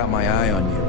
got my eye on you.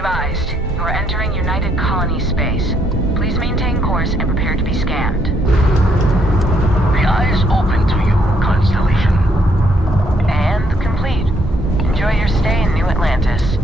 Advised, you are entering United Colony space. Please maintain course and prepare to be scanned. The eye is open to you, Constellation. And complete. Enjoy your stay in New Atlantis.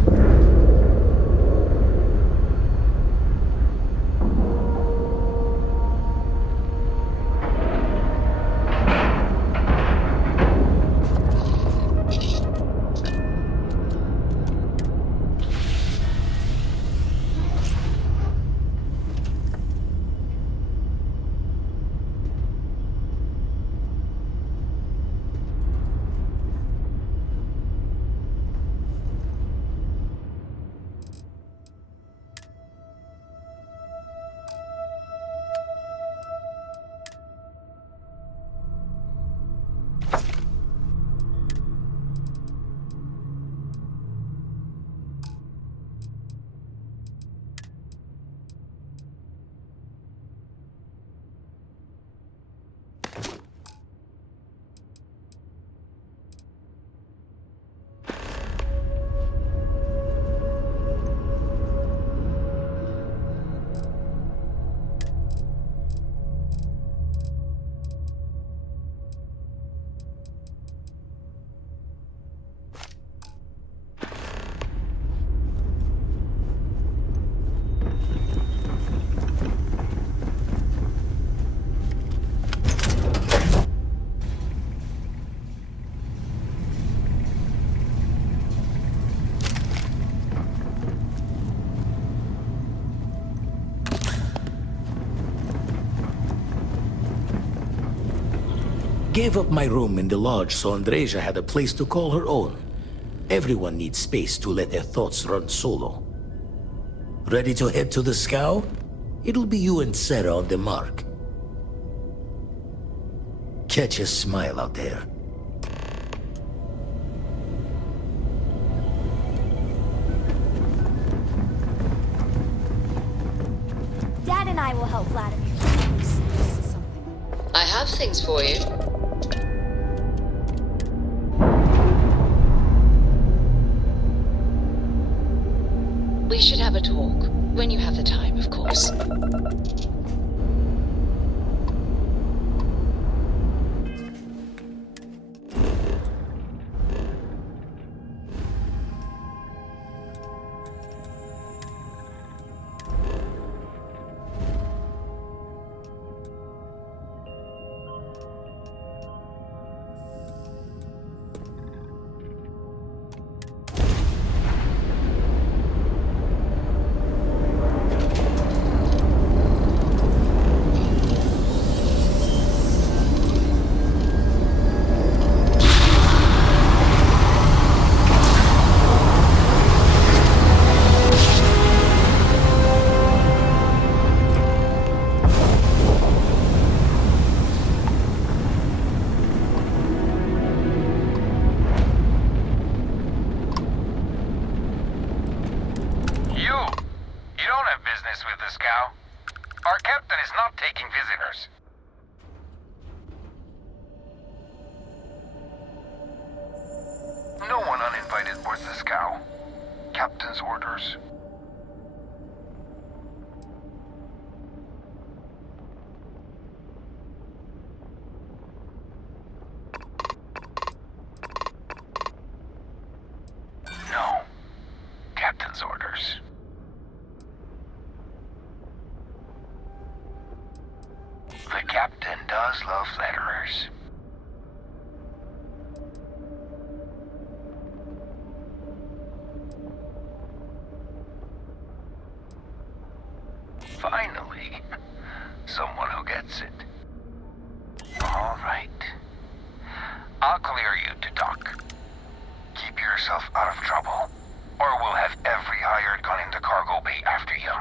Gave up my room in the lodge so Andreja had a place to call her own. Everyone needs space to let their thoughts run solo. Ready to head to the scow? It'll be you and Sarah on the mark. Catch a smile out there. Dad and I will help Vladimir. This is something. I have things for you. We should have a talk. When you have the time, of course. us love flatterers. Finally, someone who gets it. All right. I'll clear you to dock. Keep yourself out of trouble, or we'll have every hired gun in the cargo bay after you.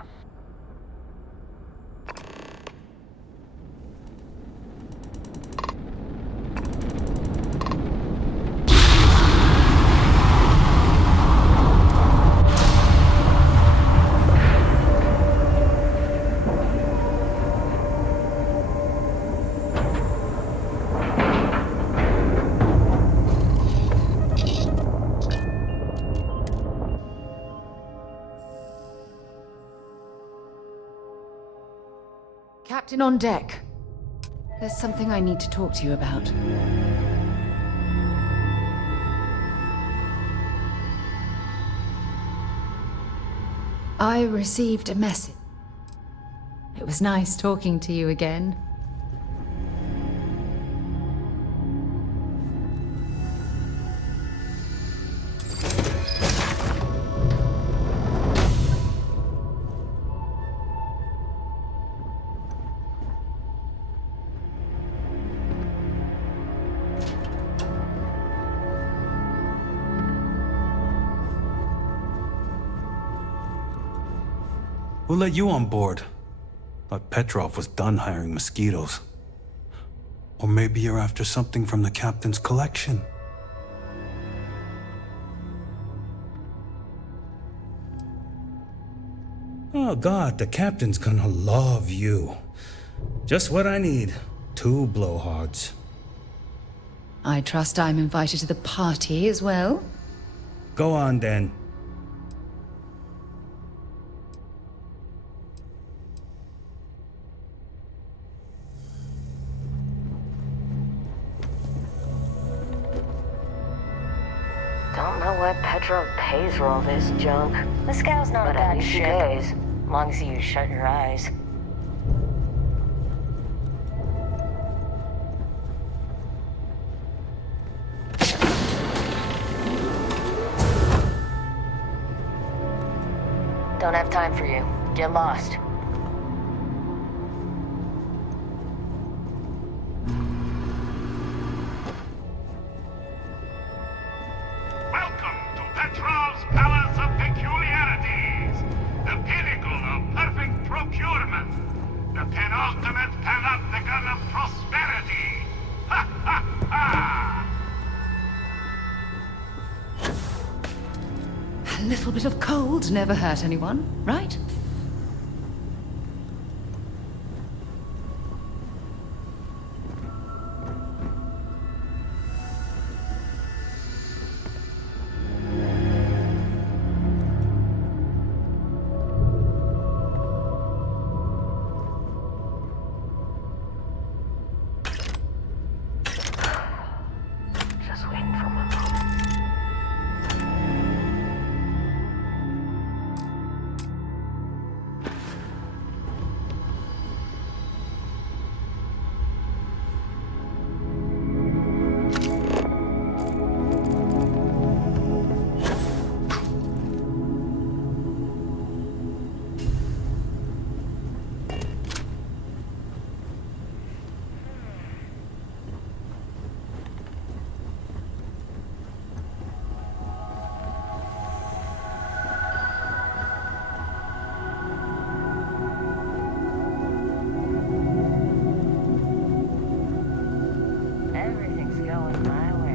Captain on deck. There's something I need to talk to you about. I received a message. It was nice talking to you again. Who let you on board? Thought Petrov was done hiring mosquitoes. Or maybe you're after something from the captain's collection. Oh God, the captain's gonna love you. Just what I need. 2 blowhards. I trust I'm invited to the party as well. Go on then. Don't know what Petrov pays for all this junk. This gal's not But a at bad least he ship. pays, as long as you shut your eyes. Don't have time for you. Get lost. Welcome to Petrov's Palace of Peculiarities, the pinnacle of perfect procurement, the penultimate panopticon of prosperity. Ha ha ha! A little bit of cold never hurt anyone, right? Just waiting for my moment. Everything's going my way.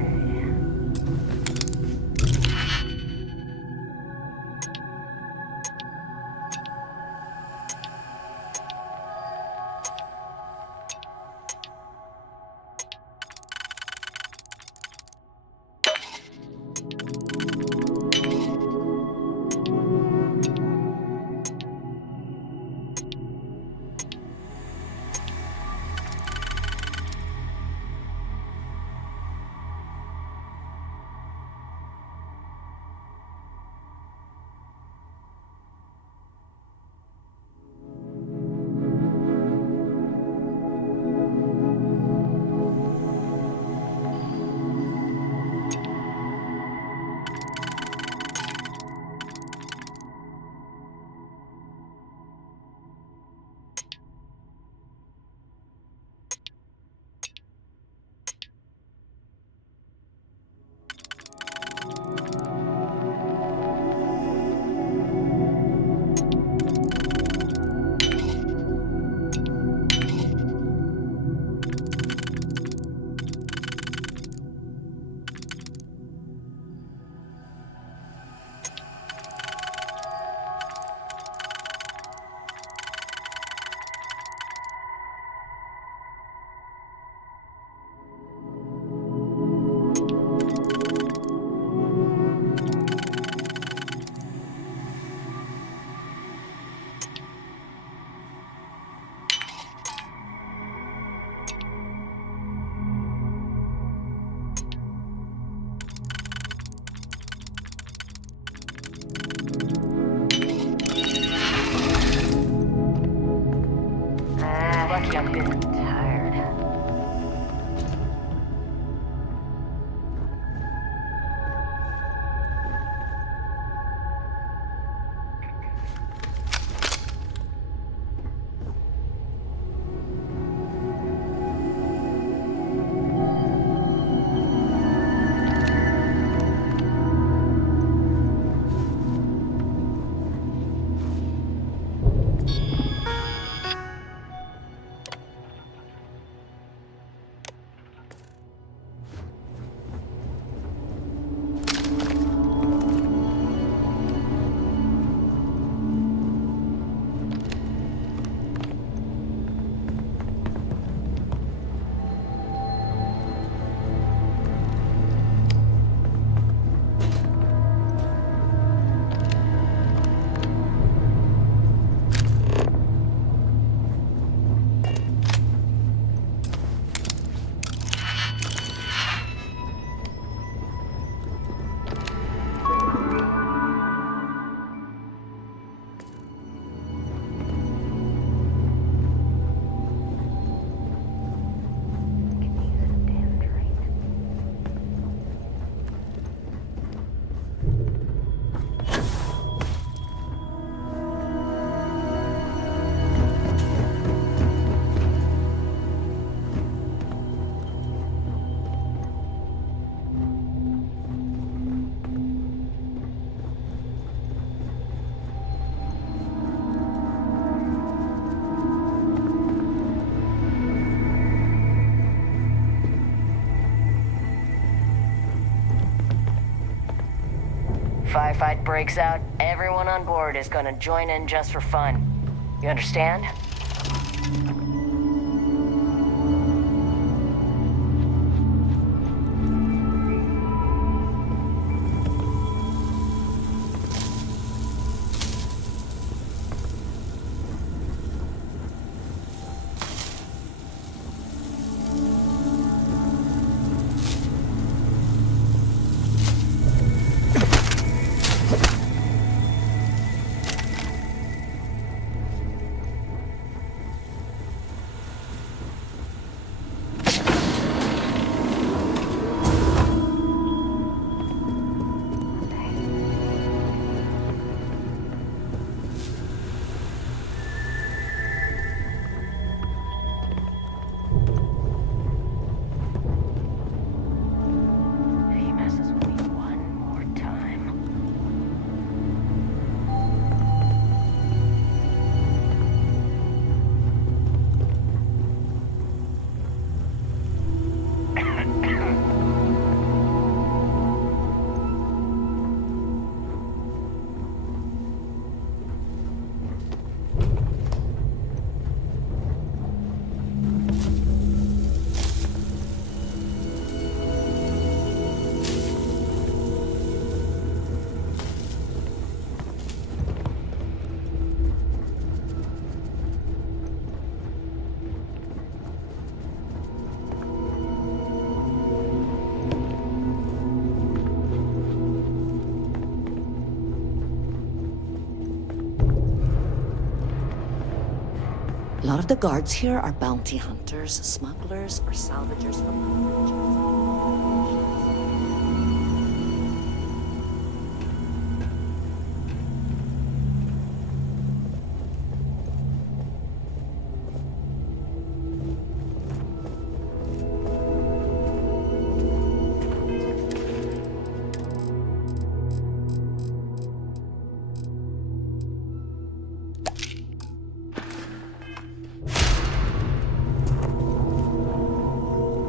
Firefight breaks out, everyone on board is gonna join in just for fun. You understand? He messes with me one more time. A lot of the guards here are bounty hunters, smugglers, or salvagers from other regions.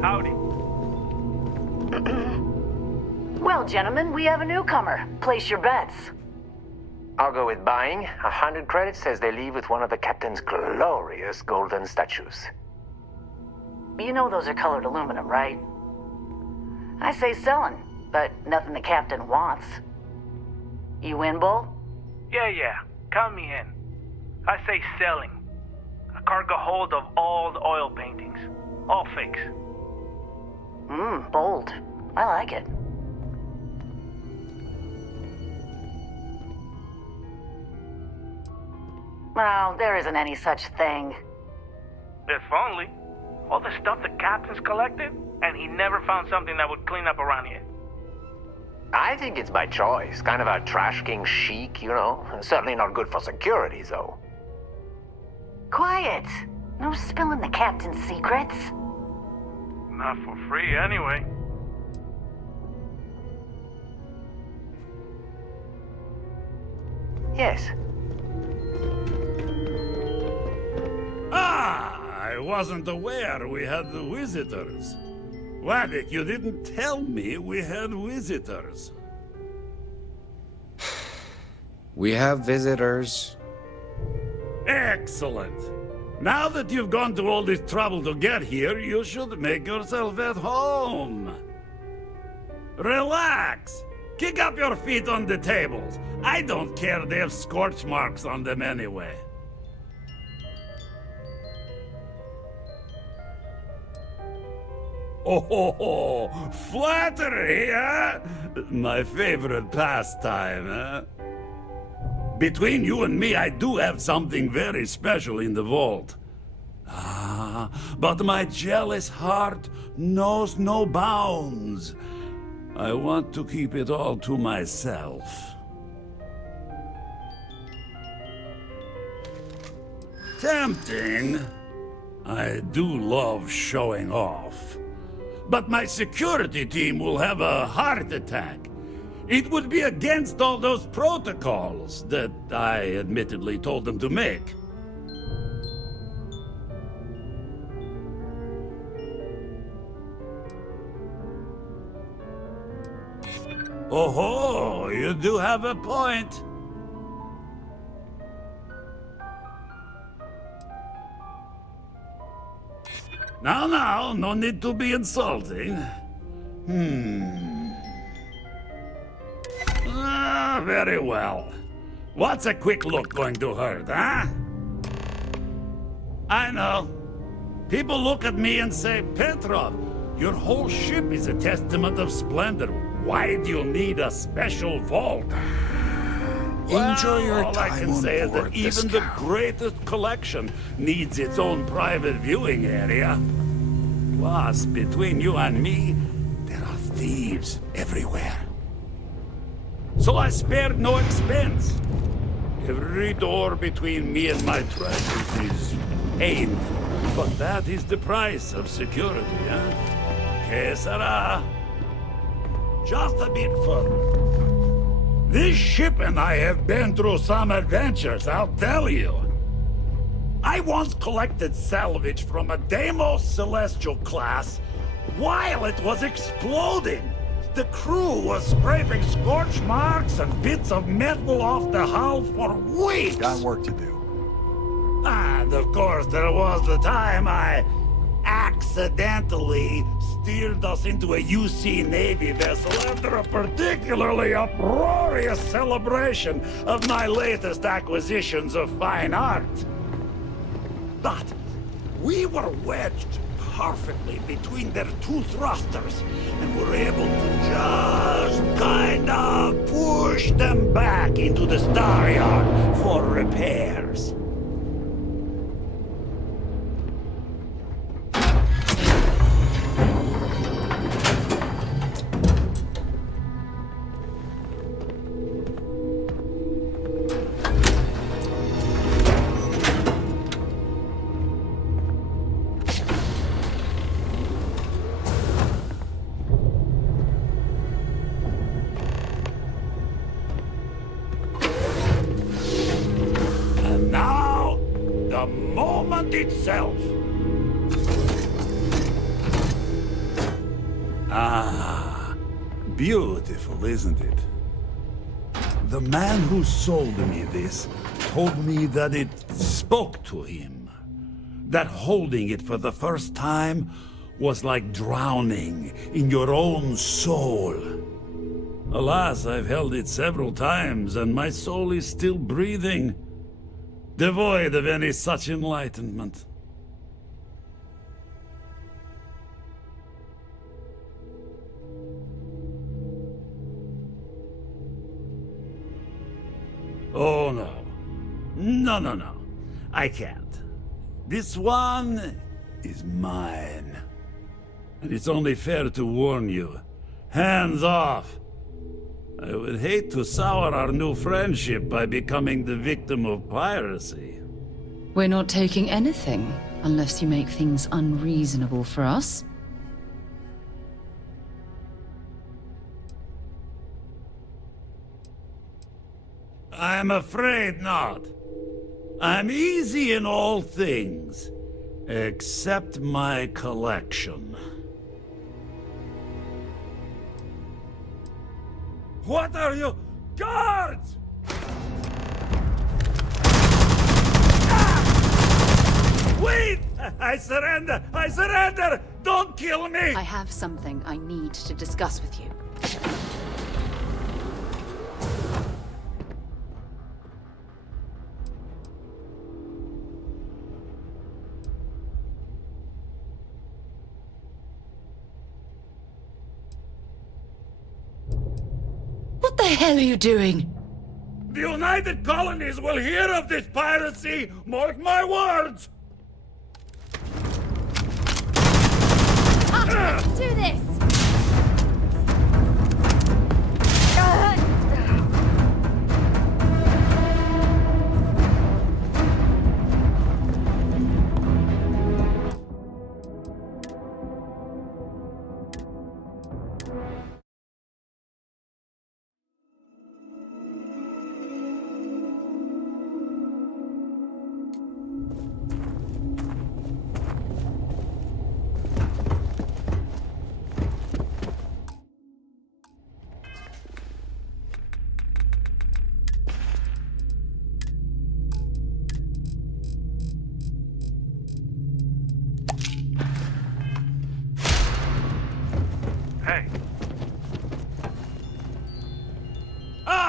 Howdy. Well, gentlemen, we have a newcomer. Place your bets. I'll go with buying. 100 credits says they leave with one of the captain's glorious golden statues. You know those are colored aluminum, right? I say selling, but nothing the captain wants. You win, Bull? Yeah. Count me in. I say selling. A cargo hold of all the oil paintings. All fakes. Bold. I like it. Well, there isn't any such thing. If only. All the stuff the captain's collected, and he never found something that would clean up around here. I think it's by choice. Kind of a trash king chic, you know. Certainly not good for security, though. Quiet. No spilling the captain's secrets. Not for free, anyway. Yes. I wasn't aware we had visitors. Waddick, you didn't tell me we had visitors. We have visitors. Excellent. Now that you've gone to all this trouble to get here, you should make yourself at home. Relax. Kick up your feet on the tables. I don't care, they have scorch marks on them anyway. Oh, flattery, huh? My favorite pastime, huh? Between you and me, I do have something very special in the vault. But my jealous heart knows no bounds. I want to keep it all to myself. Tempting. I do love showing off. But my security team will have a heart attack. It would be against all those protocols that I admittedly told them to make. Oh, you do have a point. Now, no need to be insulting. Very well. What's a quick look going to hurt, huh? I know. People look at me and say, Petrov, your whole ship is a testament of splendor. Why do you need a special vault? Enjoy your all I time can on say is that board the even the scow. greatest collection needs its own private viewing area. Plus, between you and me, there are thieves everywhere. So I spared no expense. Every door between me and my treasures is painful, but that is the price of security, huh? Que sera? Just a bit further. This ship and I have been through some adventures, I'll tell you. I once collected salvage from a Deimos Celestial class while it was exploding. The crew was scraping scorch marks and bits of metal off the hull for weeks. Got work to do. And of course, there was the time I accidentally steered us into a UC Navy vessel after a particularly uproarious celebration of my latest acquisitions of fine art. But we were wedged perfectly between their two thrusters and were able to just kind of push them back into the star yard for repairs. Itself. Ah, beautiful, isn't it? The man who sold me this told me that it spoke to him. That holding it for the first time was like drowning in your own soul. Alas, I've held it several times, and my soul is still breathing, devoid of any such enlightenment. Oh, no. No. I can't. This one is mine. And it's only fair to warn you. Hands off! I would hate to sour our new friendship by becoming the victim of piracy. We're not taking anything, unless you make things unreasonable for us. I'm afraid not. I'm easy in all things, except my collection. What are you? Guards! Ah! Wait! I surrender! I surrender! Don't kill me! I have something I need to discuss with you. What the hell are you doing? The United Colonies will hear of this piracy! Mark my words! Do this!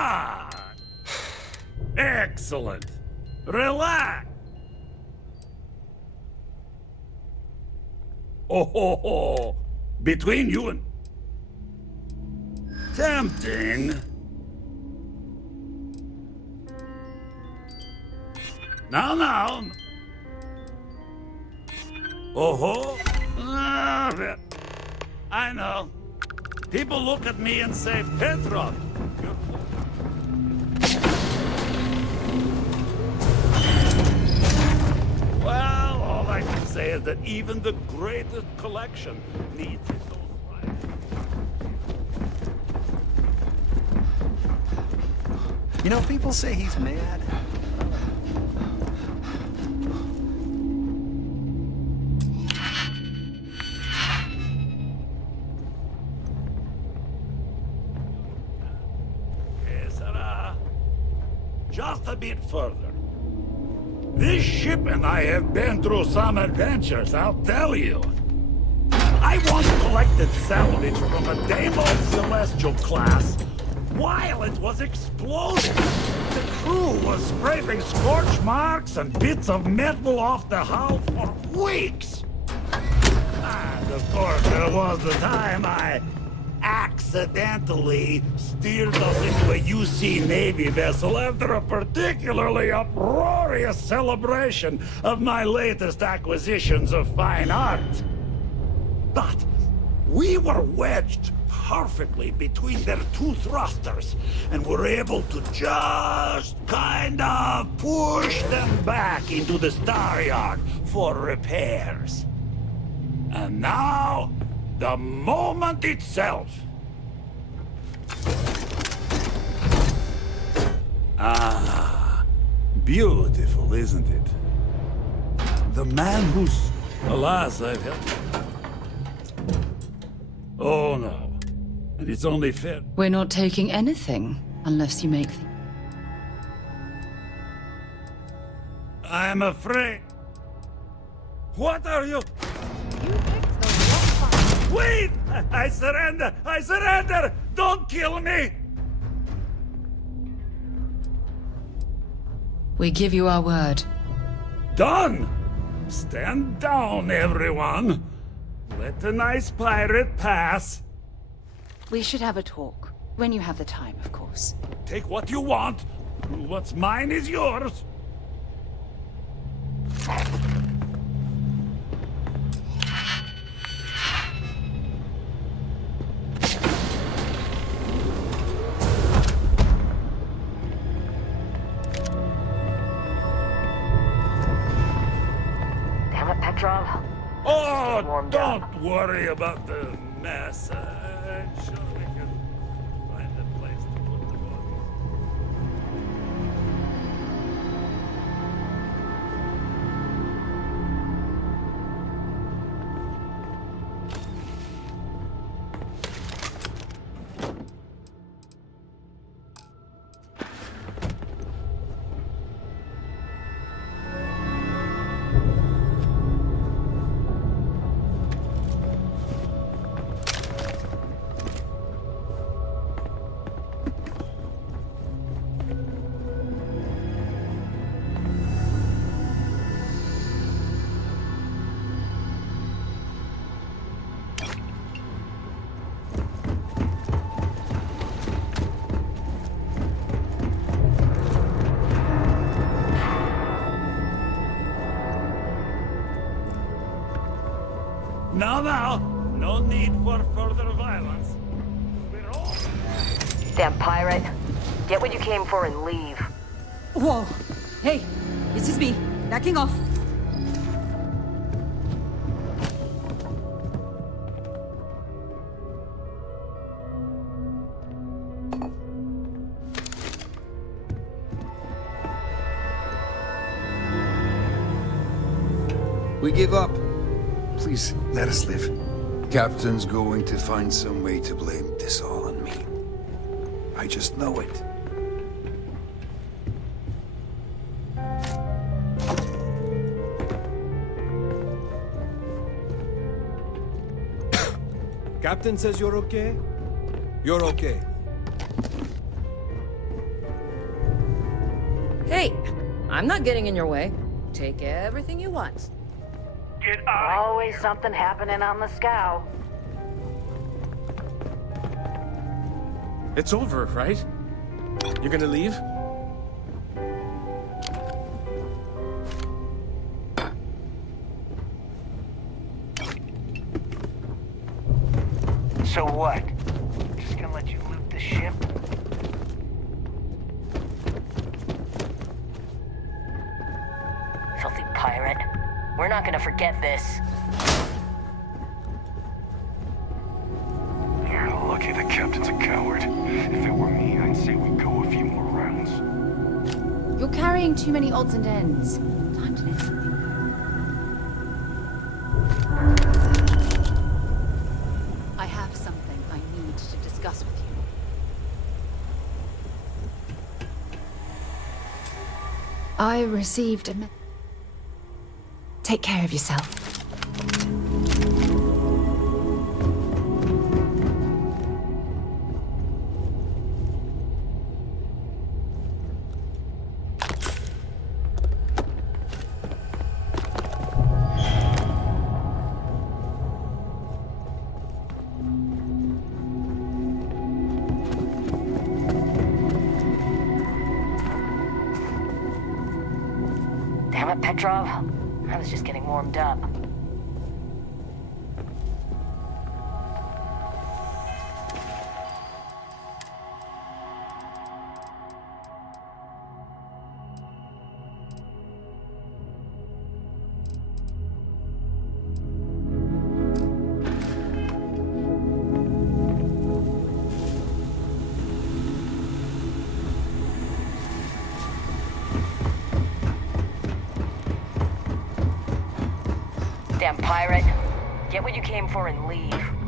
Ah! Excellent. Relax. Oh, ho, ho. Between you and... Tempting. Now. Oh, ho. I know. People look at me and say, Petrov, you're... Well, all I can say is that even the greatest collection needs its own price. You know, people say he's mad. Just a bit further. This ship and I have been through some adventures, I'll tell you. I once collected salvage from a Deimos Celestial class while it was exploding. The crew was scraping scorch marks and bits of metal off the hull for weeks. And of course, there was the time I accidentally steered us into a UC Navy vessel after a particularly uproarious celebration of my latest acquisitions of fine art. But we were wedged perfectly between their two thrusters and were able to just kind of push them back into the Star Yard for repairs. And now, the moment itself. Ah, beautiful, isn't it? The man whose, alas, I've helped. Oh no, and it's only fair. We're not taking anything unless you make the... I'm afraid. What are you? Wait! I surrender! I surrender! Don't kill me! We give you our word. Done! Stand down, everyone. Let the nice pirate pass. We should have a talk. When you have the time, of course. Take what you want. What's mine is yours. Petrov? Oh, don't worry about the mess. I'm sure we can find a place to put the bodies. Now, no need for further violence. We're all... Damn pirate. Get what you came for and leave. Whoa! Hey, this is me. Backing off. We give up. Please, let us live. Captain's going to find some way to blame this all on me. I just know it. Captain says you're okay? You're okay. Hey, I'm not getting in your way. Take everything you want. Get out! Always something happening on the scow. It's over, right? You're gonna leave? So what? Just gonna let you loot the ship? Filthy pirate. We're not gonna forget this. You're lucky the captain's a coward. If it were me, I'd say we go a few more rounds. You're carrying too many odds and ends. Time to name something. I have something I need to discuss with you. I received a Take care of yourself. Damn it, Petrov. I was just getting warmed up. Damn pirate. Get what you came for and leave.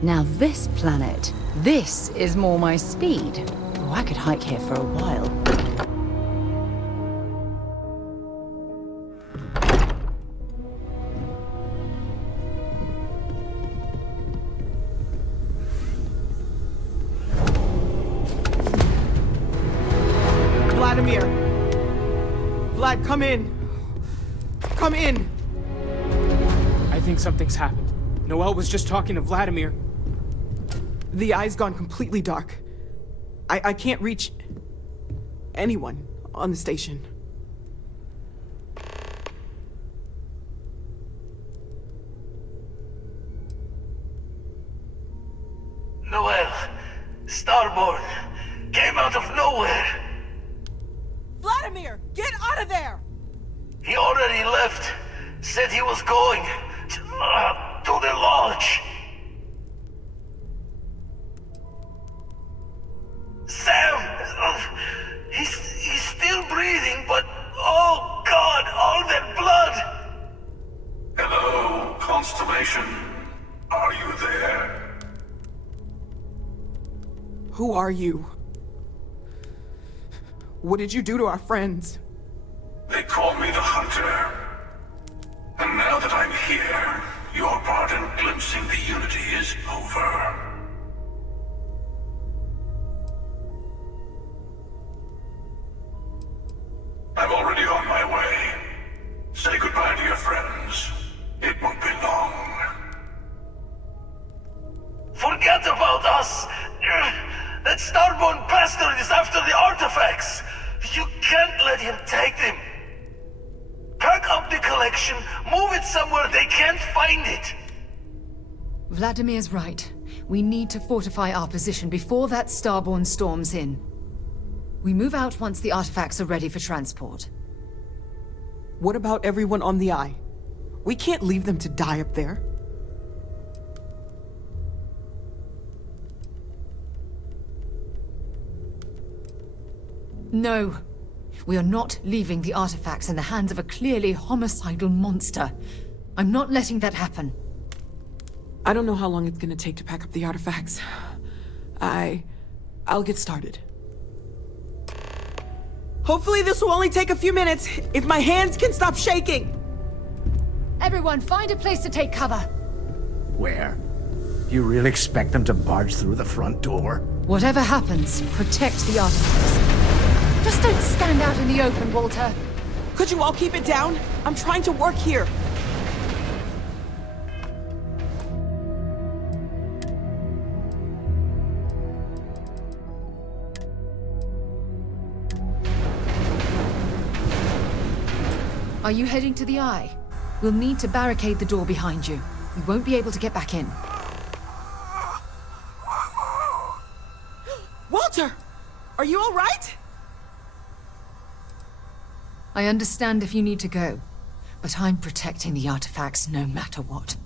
Now this planet, this is more my speed. Oh, I could hike here for a while. Vladimir! Vlad, come in! Come in! I think something's happened. Noel was just talking to Vladimir. The eye's gone completely dark. I can't reach anyone on the station. Noel, Starborn, came out of nowhere. Vladimir, get out of there! He already left. Said he was going to the lodge. Sam, he's still breathing, but oh God, all that blood. Hello, Constellation. Are you there? Who are you? What did you do to our friends? They call me the Hunter. And now that I'm here, your part in glimpsing the Unity is over. I'm already on my way. Say goodbye to your friends. It won't be long. Forget about us. That Starborn bastard is after the artifacts. You can't let him take them. Pack up the collection, move it somewhere they can't find it. Vladimir's right. We need to fortify our position before that Starborn storms in. We move out once the artifacts are ready for transport. What about everyone on the Eye? We can't leave them to die up there. No. We are not leaving the artifacts in the hands of a clearly homicidal monster. I'm not letting that happen. I don't know how long it's gonna take to pack up the artifacts. I'll get started. Hopefully this will only take a few minutes, if my hands can stop shaking! Everyone, find a place to take cover. Where? You really expect them to barge through the front door? Whatever happens, protect the artifacts. Just don't stand out in the open, Walter. Could you all keep it down? I'm trying to work here. Are you heading to the Eye? We'll need to barricade the door behind you. We won't be able to get back in. Walter! Are you all right? I understand if you need to go, but I'm protecting the artifacts no matter what.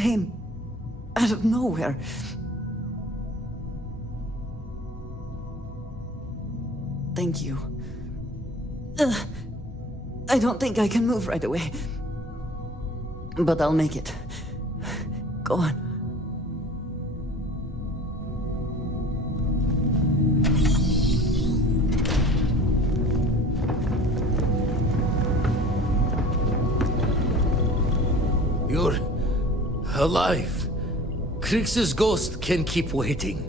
came out of nowhere. Thank you. I don't think I can move right away. But I'll make it. Go on. You're alive. Krix's ghost can keep waiting.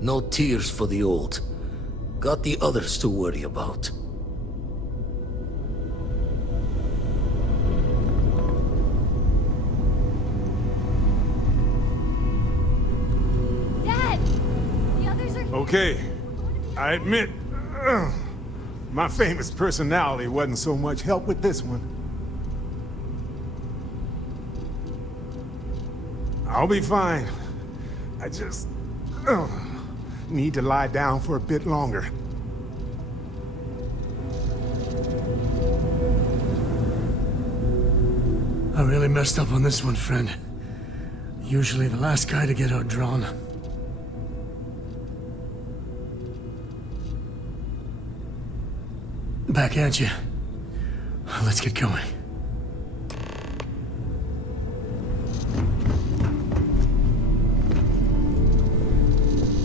No tears for the old. Got the others to worry about. Dad! The others are... Okay, I admit, my famous personality wasn't so much help with this one. I'll be fine. I just need to lie down for a bit longer. I really messed up on this one, friend. Usually the last guy to get outdrawn. Back at you. Let's get going.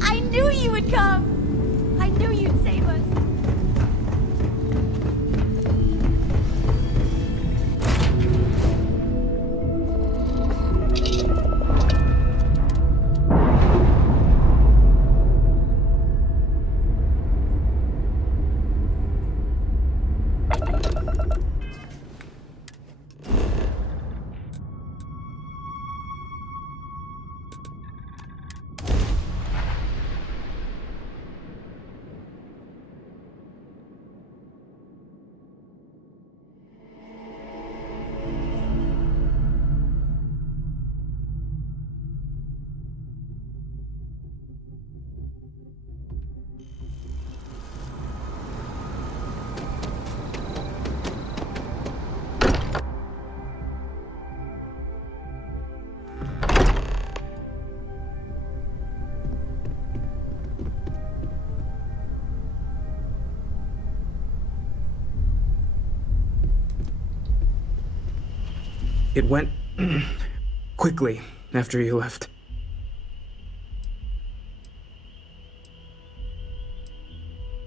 I knew you would come! I knew you'd save us. It went quickly after you left.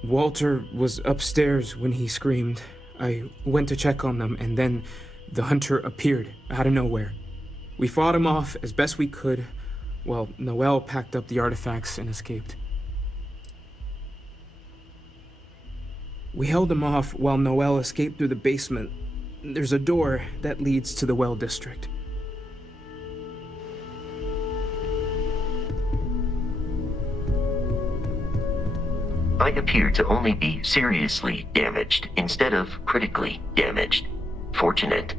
Walter was upstairs when he screamed. I went to check on them, and then the hunter appeared out of nowhere. We fought him off as best we could, while Noel packed up the artifacts and escaped. We held him off while Noel escaped through the basement. There's a door that leads to the well district. I appear to only be seriously damaged instead of critically damaged. Fortunate.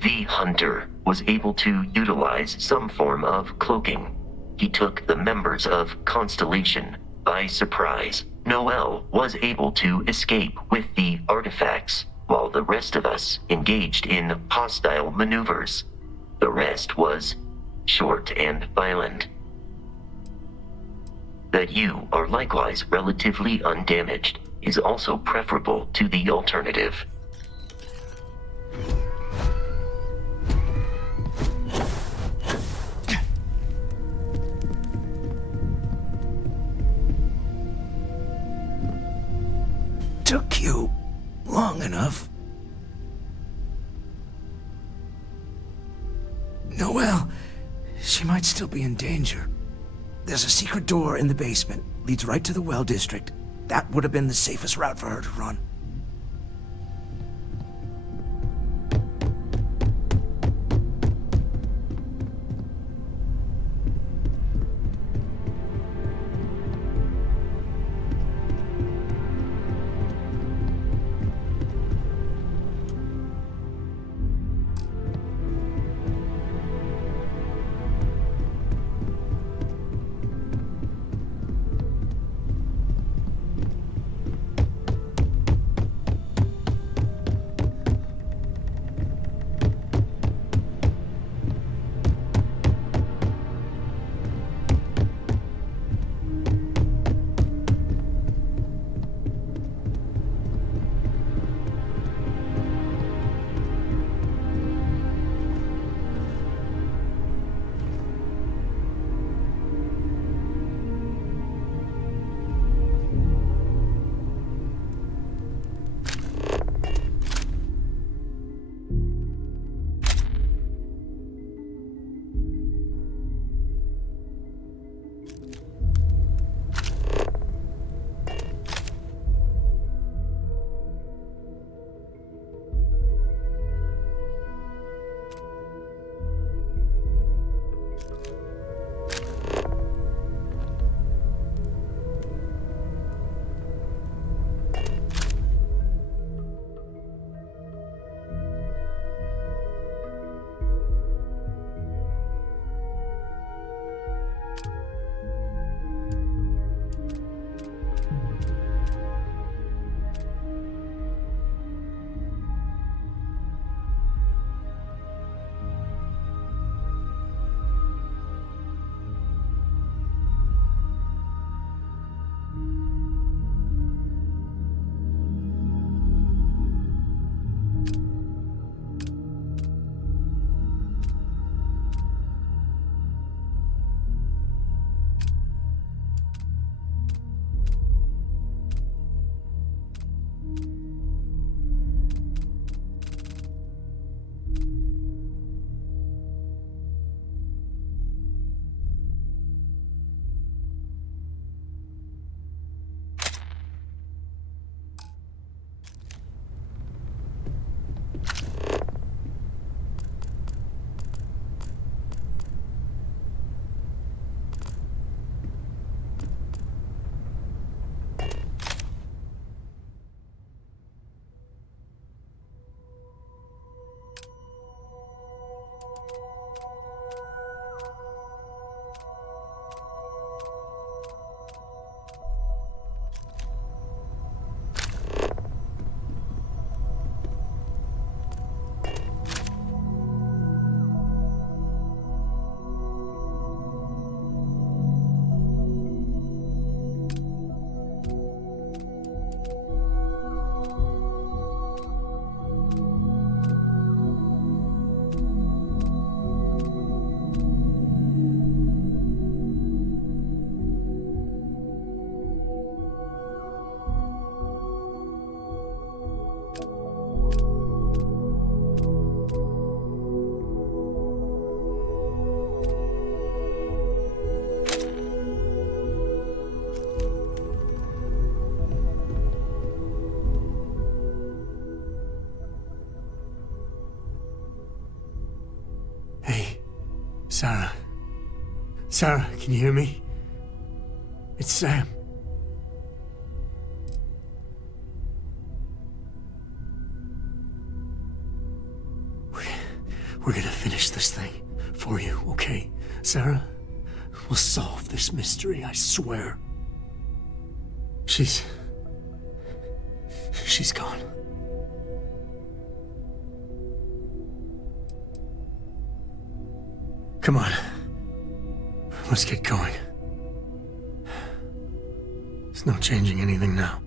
The hunter was able to utilize some form of cloaking. He took the members of Constellation by surprise. Noel was able to escape with the artifacts, while the rest of us engaged in hostile maneuvers. The rest was short and violent. That you are likewise relatively undamaged is also preferable to the alternative. Took you long enough. Noelle, she might still be in danger. There's a secret door in the basement, leads right to the well district. That would have been the safest route for her to run. Sarah, can you hear me? It's Sam. We're gonna finish this thing for you, okay? Sarah, we'll solve this mystery, I swear. She's gone. Come on. Let's get going. There's no changing anything now.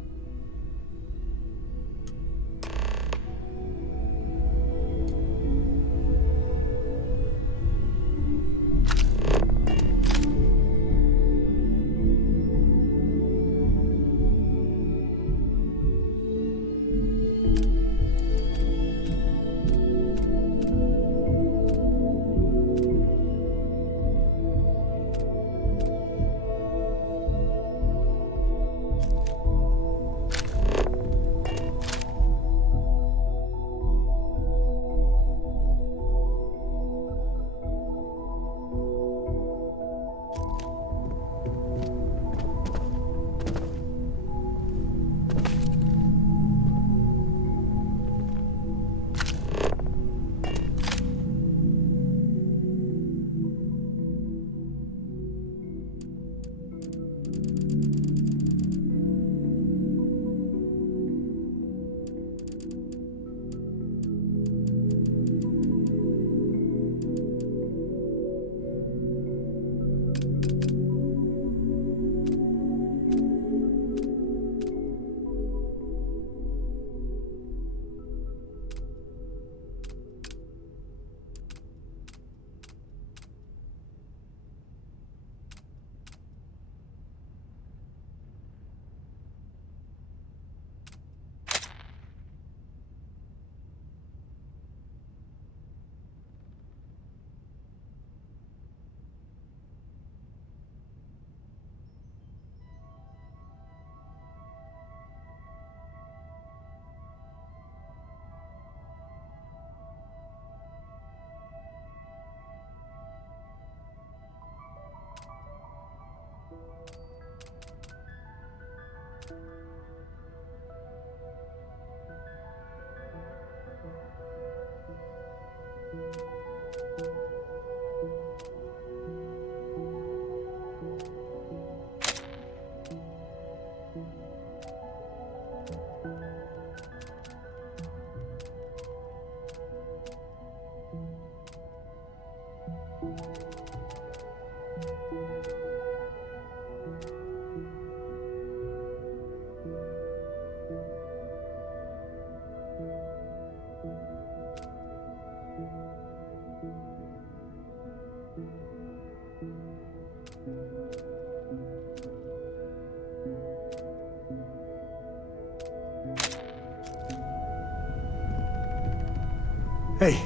Hey,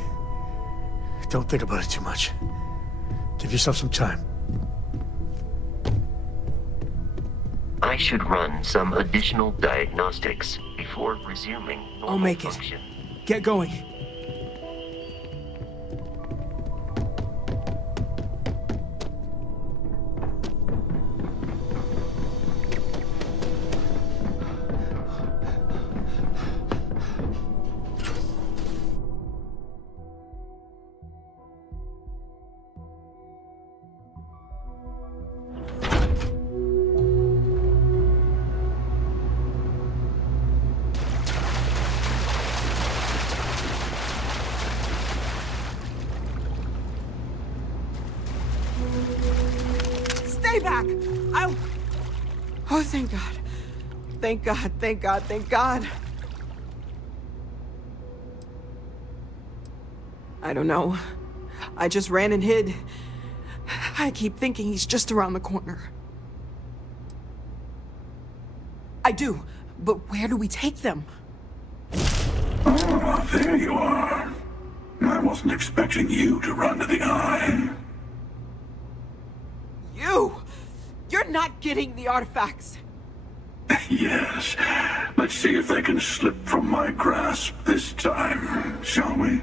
don't think about it too much. Give yourself some time. I should run some additional diagnostics before resuming normal I'll make function. it. Get going. Stay back! Oh, thank God. Thank God, thank God, thank God. I don't know. I just ran and hid. I keep thinking he's just around the corner. I do, but where do we take them? Ah, there you are. I wasn't expecting you to run to the eye. You! You're not getting the artifacts! Yes. Let's see if they can slip from my grasp this time, shall we?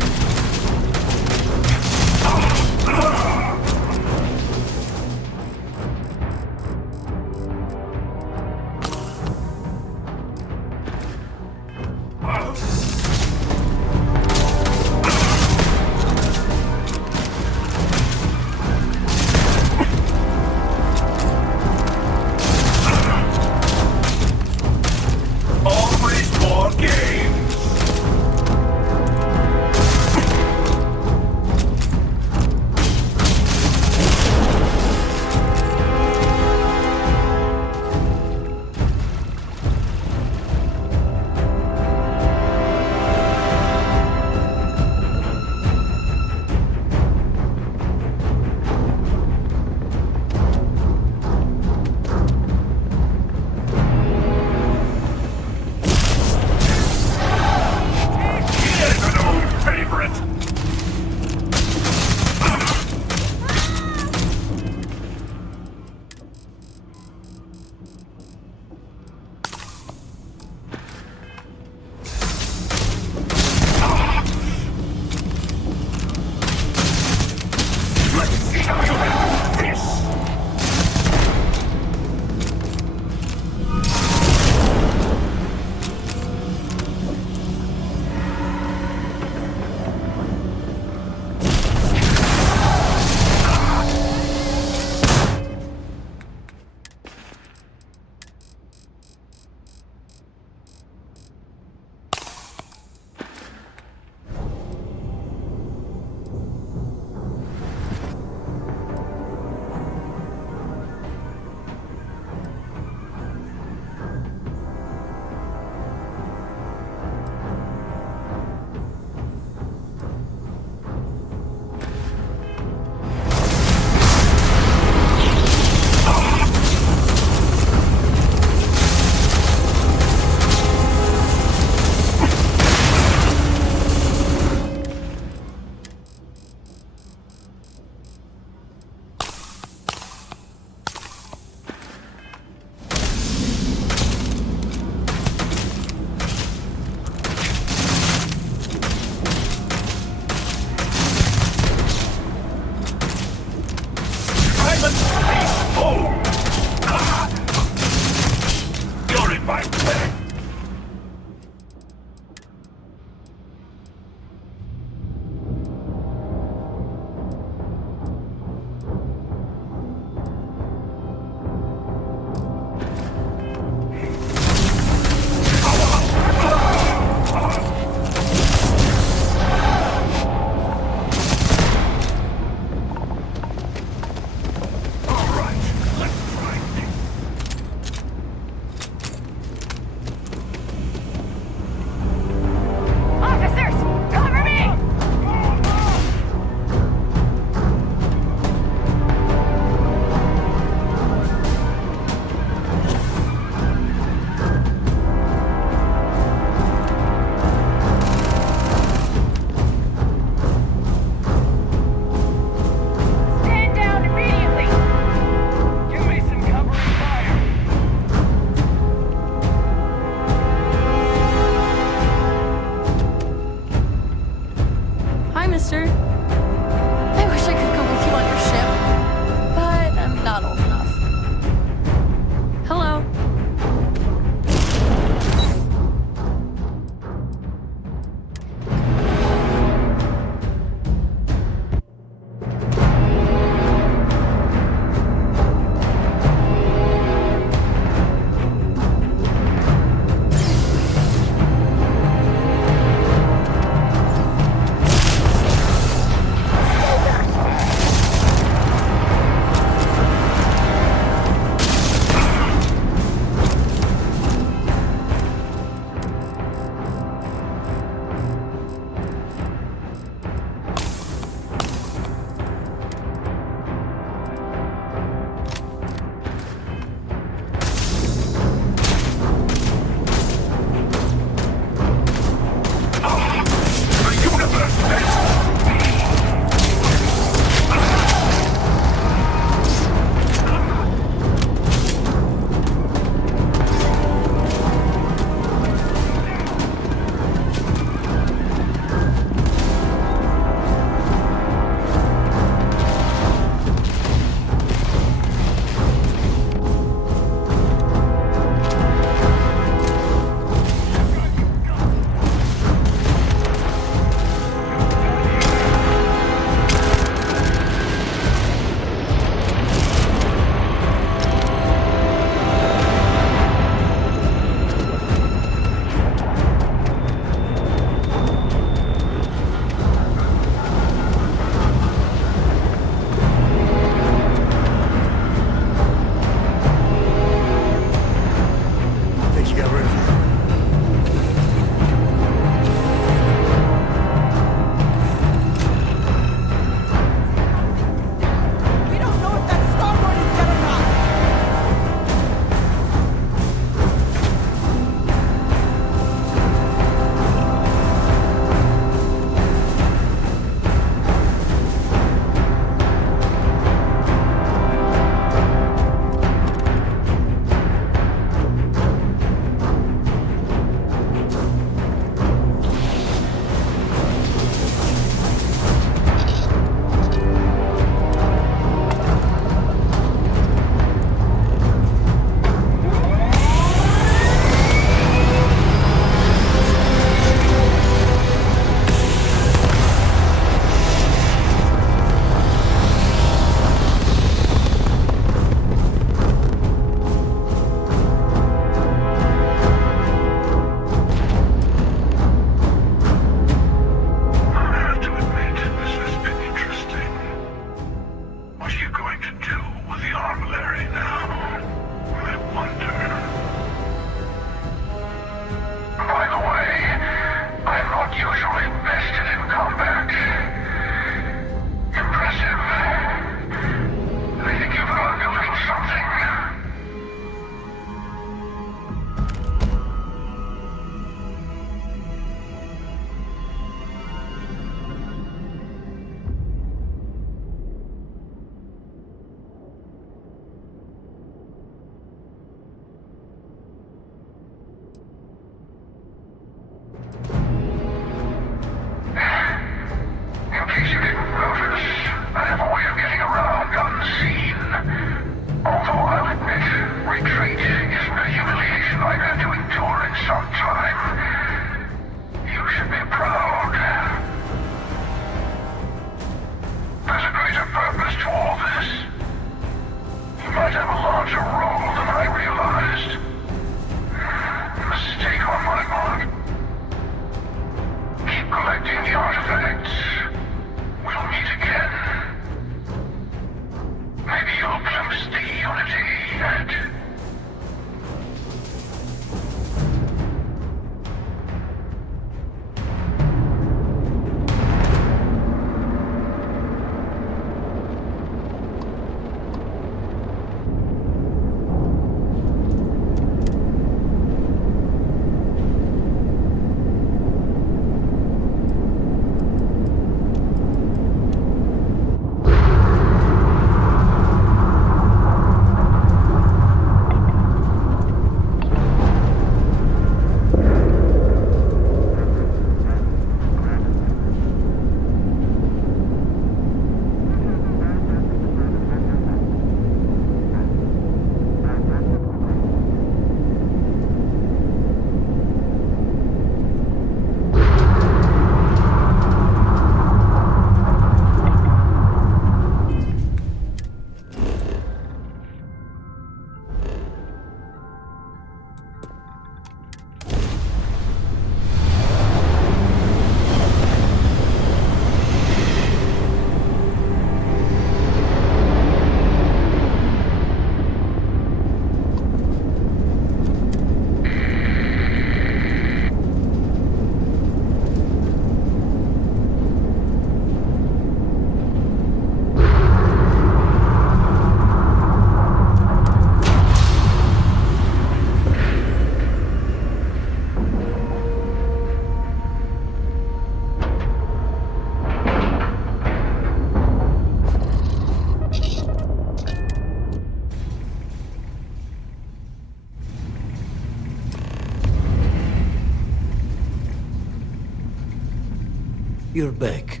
You're back.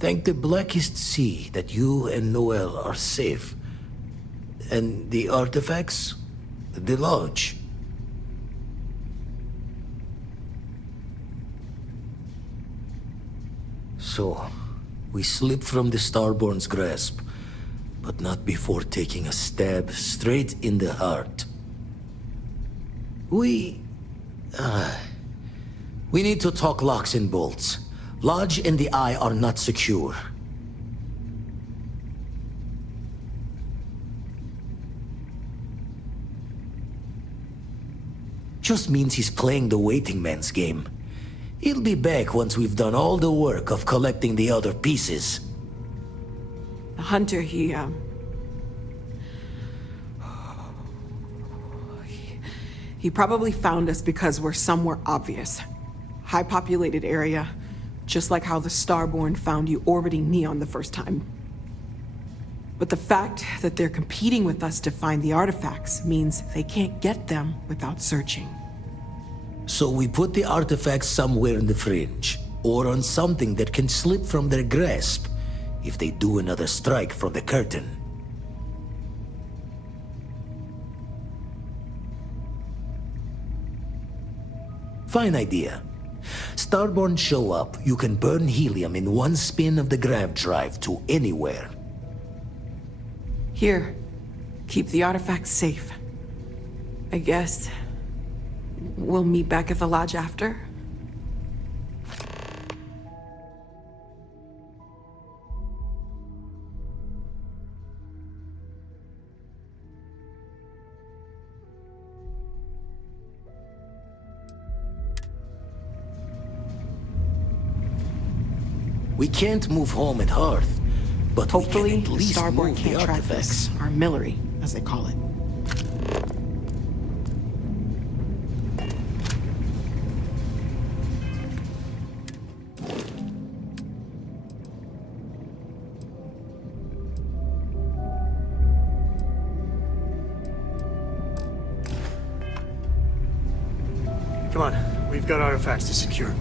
Thank the blackest sea that you and Noel are safe. And the artifacts? The lodge. So, we slipped from the Starborn's grasp, but not before taking a stab straight in the heart. We need to talk locks and bolts. Lodge and the Eye are not secure. Just means he's playing the waiting man's game. He'll be back once we've done all the work of collecting the other pieces. The hunter, he probably found us because we're somewhere obvious. High-populated area, just like how the Starborn found you orbiting Neon the first time. But the fact that they're competing with us to find the artifacts means they can't get them without searching. So we put the artifacts somewhere in the fringe, or on something that can slip from their grasp if they do another strike from the curtain. Fine idea. Starborn show up, you can burn helium in one spin of the grav drive to anywhere. Here, keep the artifacts safe. I guess we'll meet back at the lodge after? We can't move home at Hearth, but hopefully we can at least Starborn move can't the track artifacts. us, or Millery, as they call it. Come on, we've got artifacts to secure.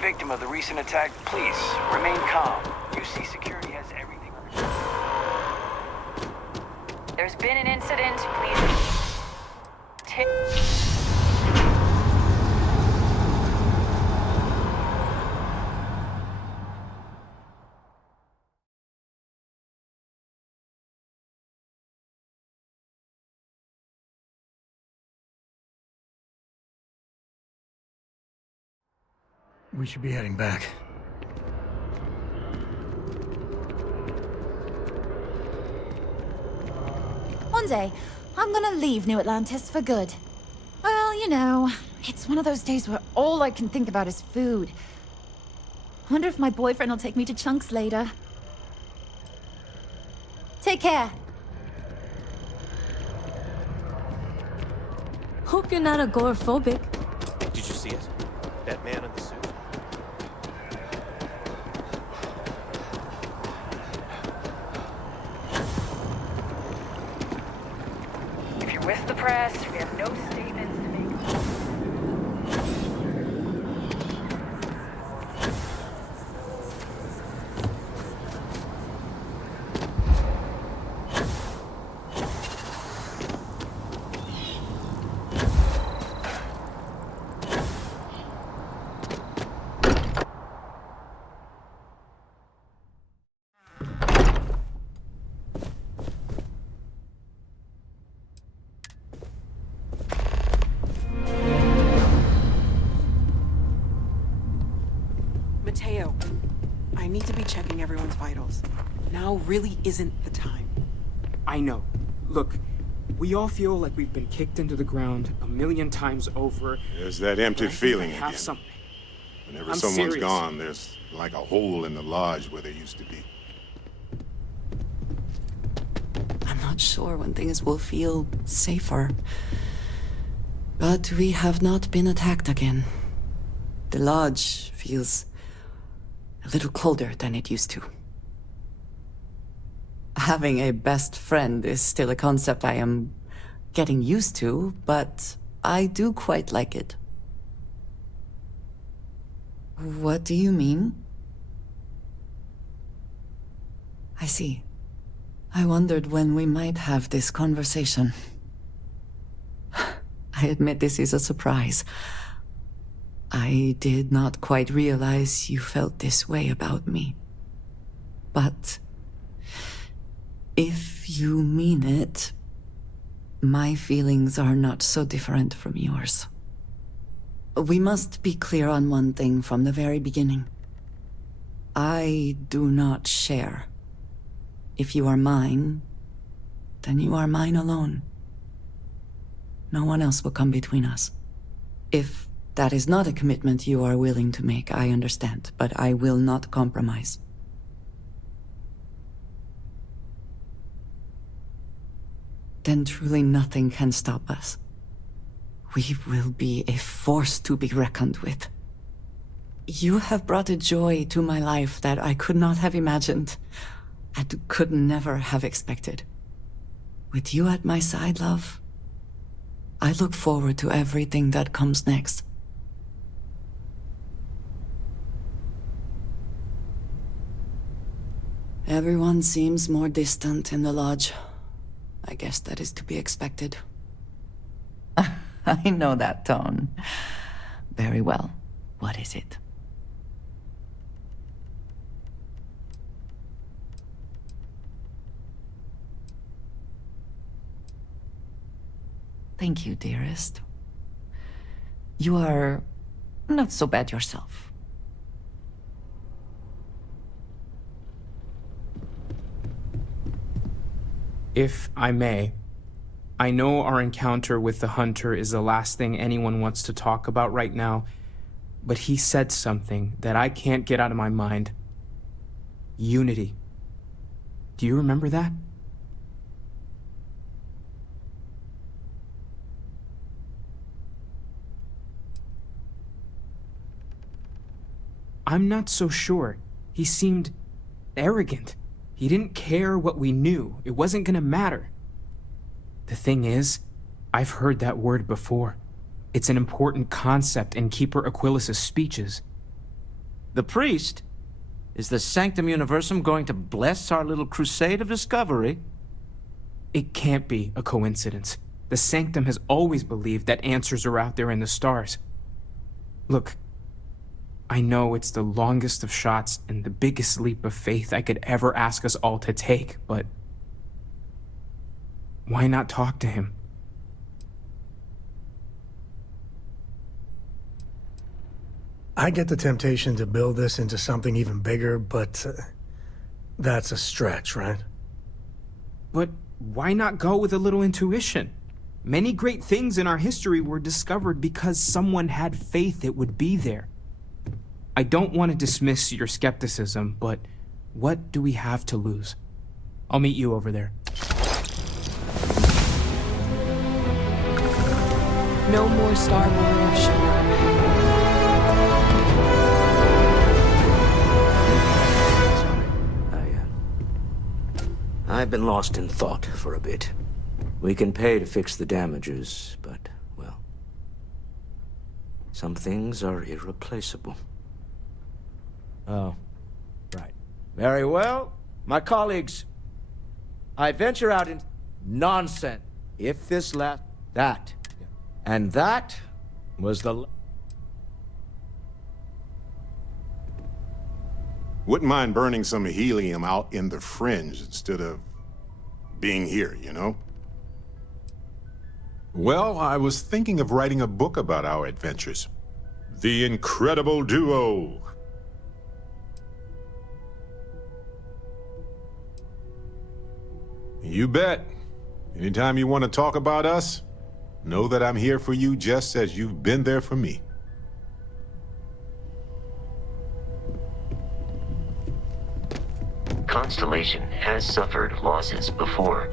Victim of the recent attack, please remain calm. UC security has everything. There's been an incident. Please. We should be heading back. One day, I'm gonna leave New Atlantis for good. Well, you know, it's one of those days where all I can think about is food. Wonder if my boyfriend will take me to Chunks later. Take care. Hope you're not agoraphobic. Did you see it? That man in the suit? If you're with the press, we have no statements to make. Mateo, I need to be checking everyone's vitals. Now really isn't the time. I know. Look, we all feel like we've been kicked into the ground a million times over. There's that empty feeling again. Have something. Whenever I'm someone's serious. gone, there's like a hole in the lodge where there used to be. I'm not sure when things will feel safer. But we have not been attacked again. The lodge feels a little colder than it used to. Having a best friend is still a concept I am getting used to, but I do quite like it. What do you mean? I see. I wondered when we might have this conversation. I admit this is a surprise. I did not quite realize you felt this way about me. But if you mean it, my feelings are not so different from yours. We must be clear on one thing from the very beginning. I do not share. If you are mine, then you are mine alone. No one else will come between us. If that is not a commitment you are willing to make, I understand, but I will not compromise. Then truly nothing can stop us. We will be a force to be reckoned with. You have brought a joy to my life that I could not have imagined, and could never have expected. With you at my side, love, I look forward to everything that comes next. Everyone seems more distant in the lodge. I guess that is to be expected. I know that tone. Very well. What is it? Thank you, dearest. You are not so bad yourself. If I may, I know our encounter with the Hunter is the last thing anyone wants to talk about right now, but he said something that I can't get out of my mind. Unity. Do you remember that? I'm not so sure. He seemed arrogant. He didn't care what we knew. It wasn't gonna matter. The thing is, I've heard that word before. It's an important concept in Keeper Aquilas' speeches. The priest? Is the Sanctum Universum going to bless our little crusade of discovery? It can't be a coincidence. The Sanctum has always believed that answers are out there in the stars. Look, I know it's the longest of shots and the biggest leap of faith I could ever ask us all to take, but why not talk to him? I get the temptation to build this into something even bigger, but that's a stretch, right? But why not go with a little intuition? Many great things in our history were discovered because someone had faith it would be there. I don't want to dismiss your skepticism, but what do we have to lose? I'll meet you over there. No more Starborn have shown up. I've been lost in thought for a bit. We can pay to fix the damages, but, well, some things are irreplaceable. Oh, right. Very well. My colleagues, I venture out in nonsense. If this last, that. And that was the... Wouldn't mind burning some helium out in the fringe instead of being here, you know? Well, I was thinking of writing a book about our adventures. The Incredible Duo. You bet. Anytime you want to talk about us, know that I'm here for you just as you've been there for me. Constellation has suffered losses before,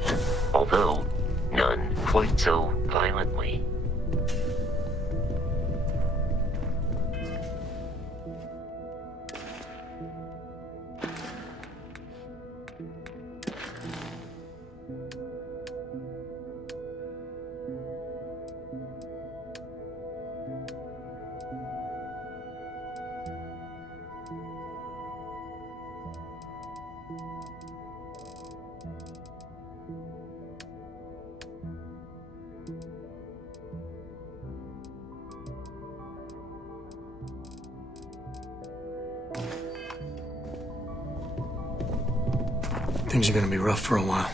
although none quite so violently. Things are gonna be rough for a while.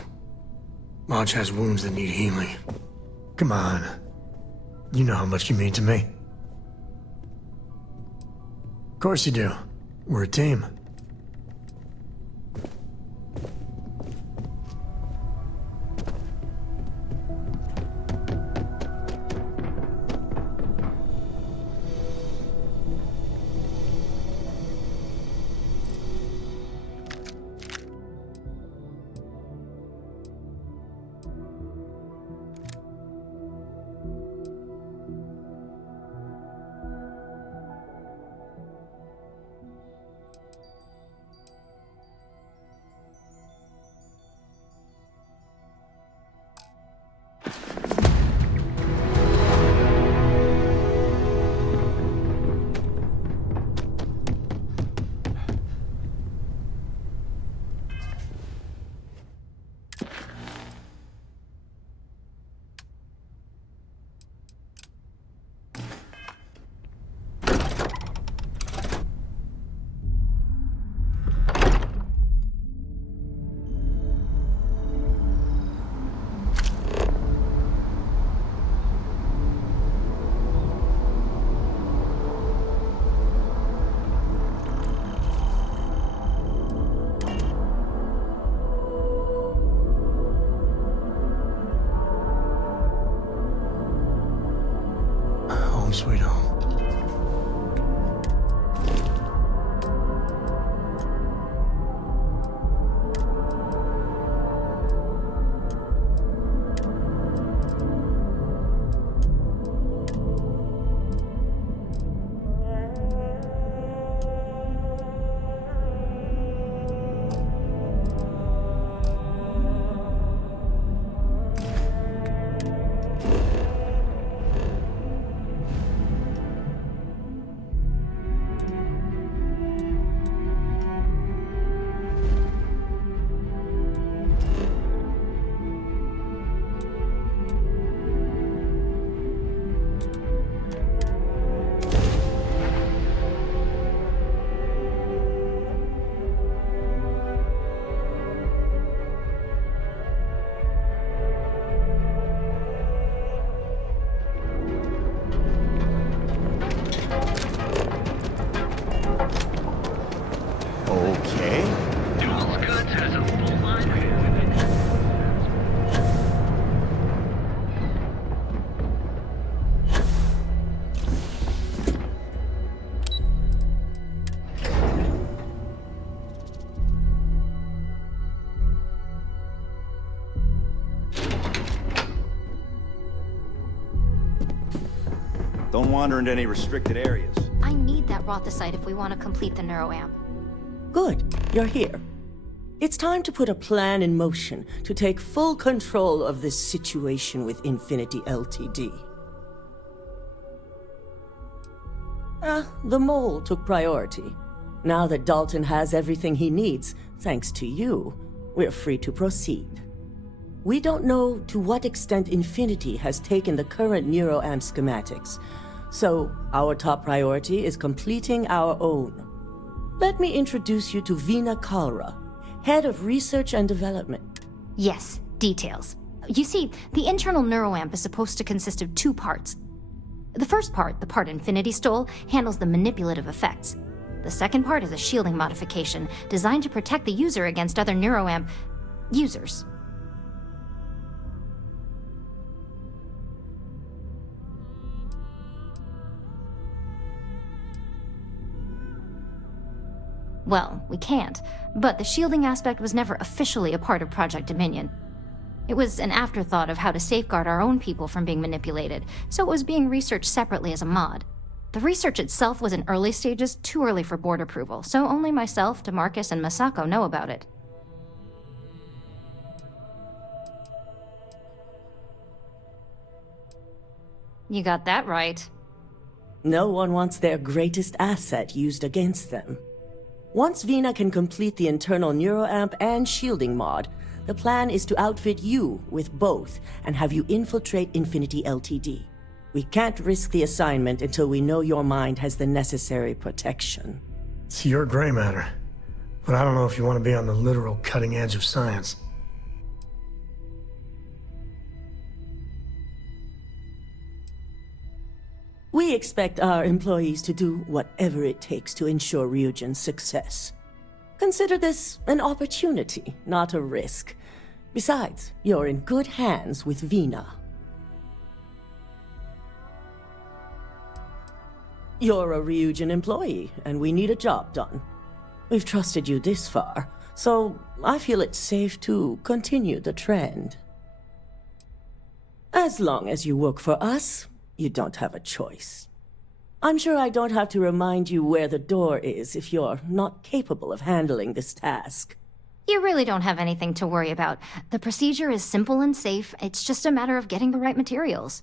Lodge has wounds that need healing. Come on. You know how much you mean to me. Of course you do. We're a team. Home sweet home. Don't wander into any restricted areas. I need that Rothicite if we want to complete the neuroamp. Good, you're here. It's time to put a plan in motion to take full control of this situation with Infinity Ltd. The mole took priority. Now that Dalton has everything he needs, thanks to you, we're free to proceed. We don't know to what extent Infinity has taken the current neuroamp schematics, so our top priority is completing our own. Let me introduce you to Veena Kalra, Head of Research and Development. Yes, details. You see, the internal neuroamp is supposed to consist of 2 parts. The first part, the part Infinity stole, handles the manipulative effects. The second part is a shielding modification designed to protect the user against other neuroamp users. Well, we can't, but the shielding aspect was never officially a part of Project Dominion. It was an afterthought of how to safeguard our own people from being manipulated, so it was being researched separately as a mod. The research itself was in early stages, too early for board approval, so only myself, DeMarcus, and Masako know about it. You got that right. No one wants their greatest asset used against them. Once Veena can complete the internal neuroamp and shielding mod, the plan is to outfit you with both and have you infiltrate Infinity Ltd. We can't risk the assignment until we know your mind has the necessary protection. It's your gray matter, but I don't know if you want to be on the literal cutting edge of science. We expect our employees to do whatever it takes to ensure Ryujin's success. Consider this an opportunity, not a risk. Besides, you're in good hands with Veena. You're a Ryujin employee, and we need a job done. We've trusted you this far, so I feel it's safe to continue the trend. As long as you work for us, you don't have a choice. I'm sure I don't have to remind you where the door is if you're not capable of handling this task. You really don't have anything to worry about. The procedure is simple and safe. It's just a matter of getting the right materials.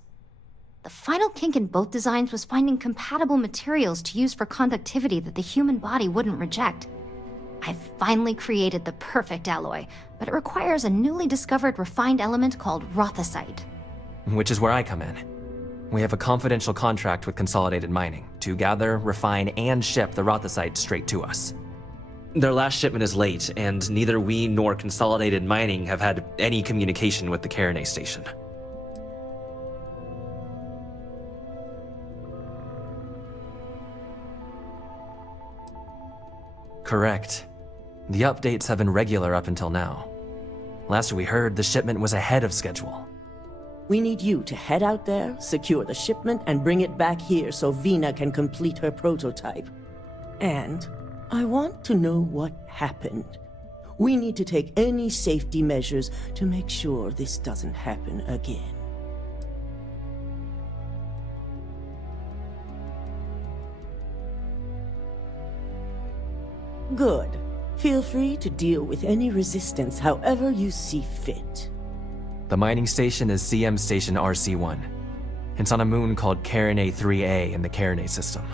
The final kink in both designs was finding compatible materials to use for conductivity that the human body wouldn't reject. I've finally created the perfect alloy, but it requires a newly discovered refined element called Rothicite. Which is where I come in. We have a confidential contract with Consolidated Mining to gather, refine, and ship the Rothicite straight to us. Their last shipment is late, and neither we nor Consolidated Mining have had any communication with the Carinae station. Correct. The updates have been regular up until now. Last we heard, the shipment was ahead of schedule. We need you to head out there, secure the shipment, and bring it back here so Veena can complete her prototype. And I want to know what happened. We need to take any safety measures to make sure this doesn't happen again. Good. Feel free to deal with any resistance however you see fit. The mining station is CM Station RC-1. It's on a moon called Carinae 3A in the Carinae system.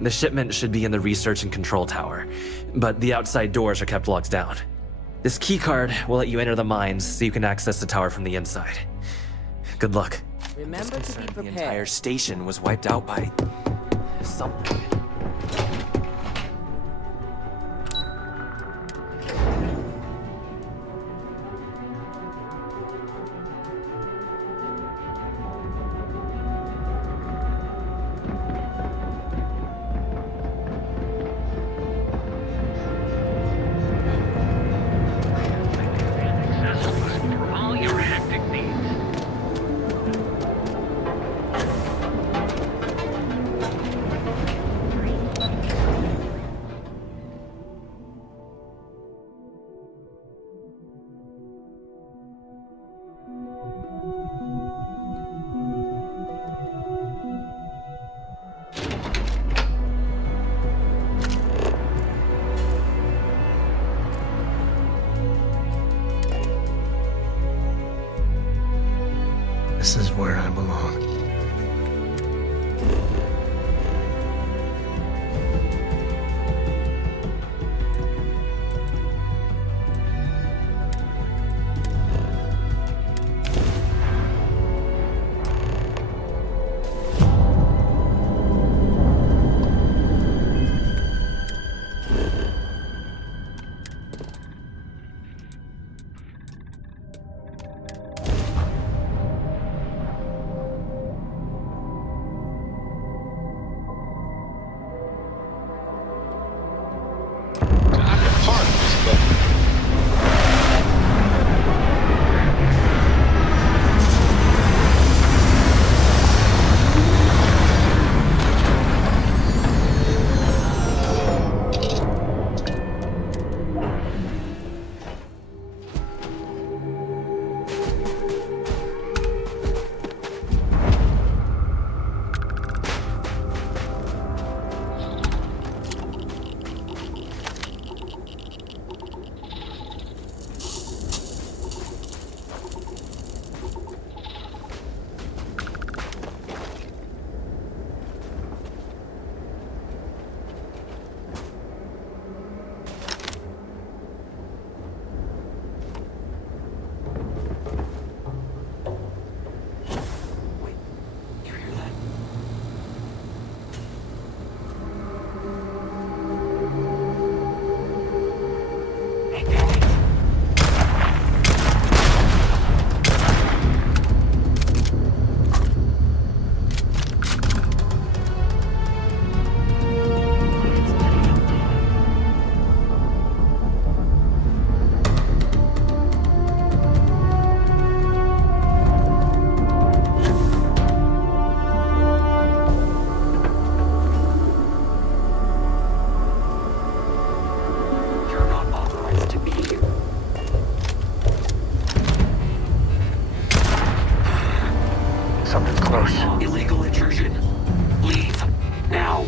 The shipment should be in the research and control tower, but the outside doors are kept locked down. This keycard will let you enter the mines so you can access the tower from the inside. Good luck. Remember to be prepared. The entire station was wiped out by something. This is where I belong. Something's close. Illegal intrusion. Leave. Now.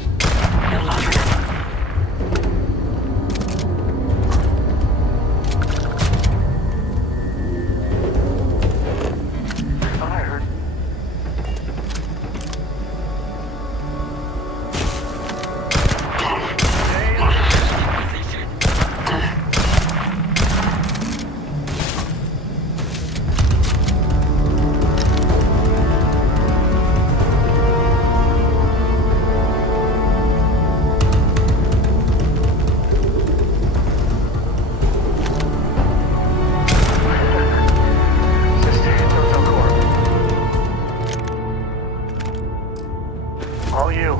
Fired. All you.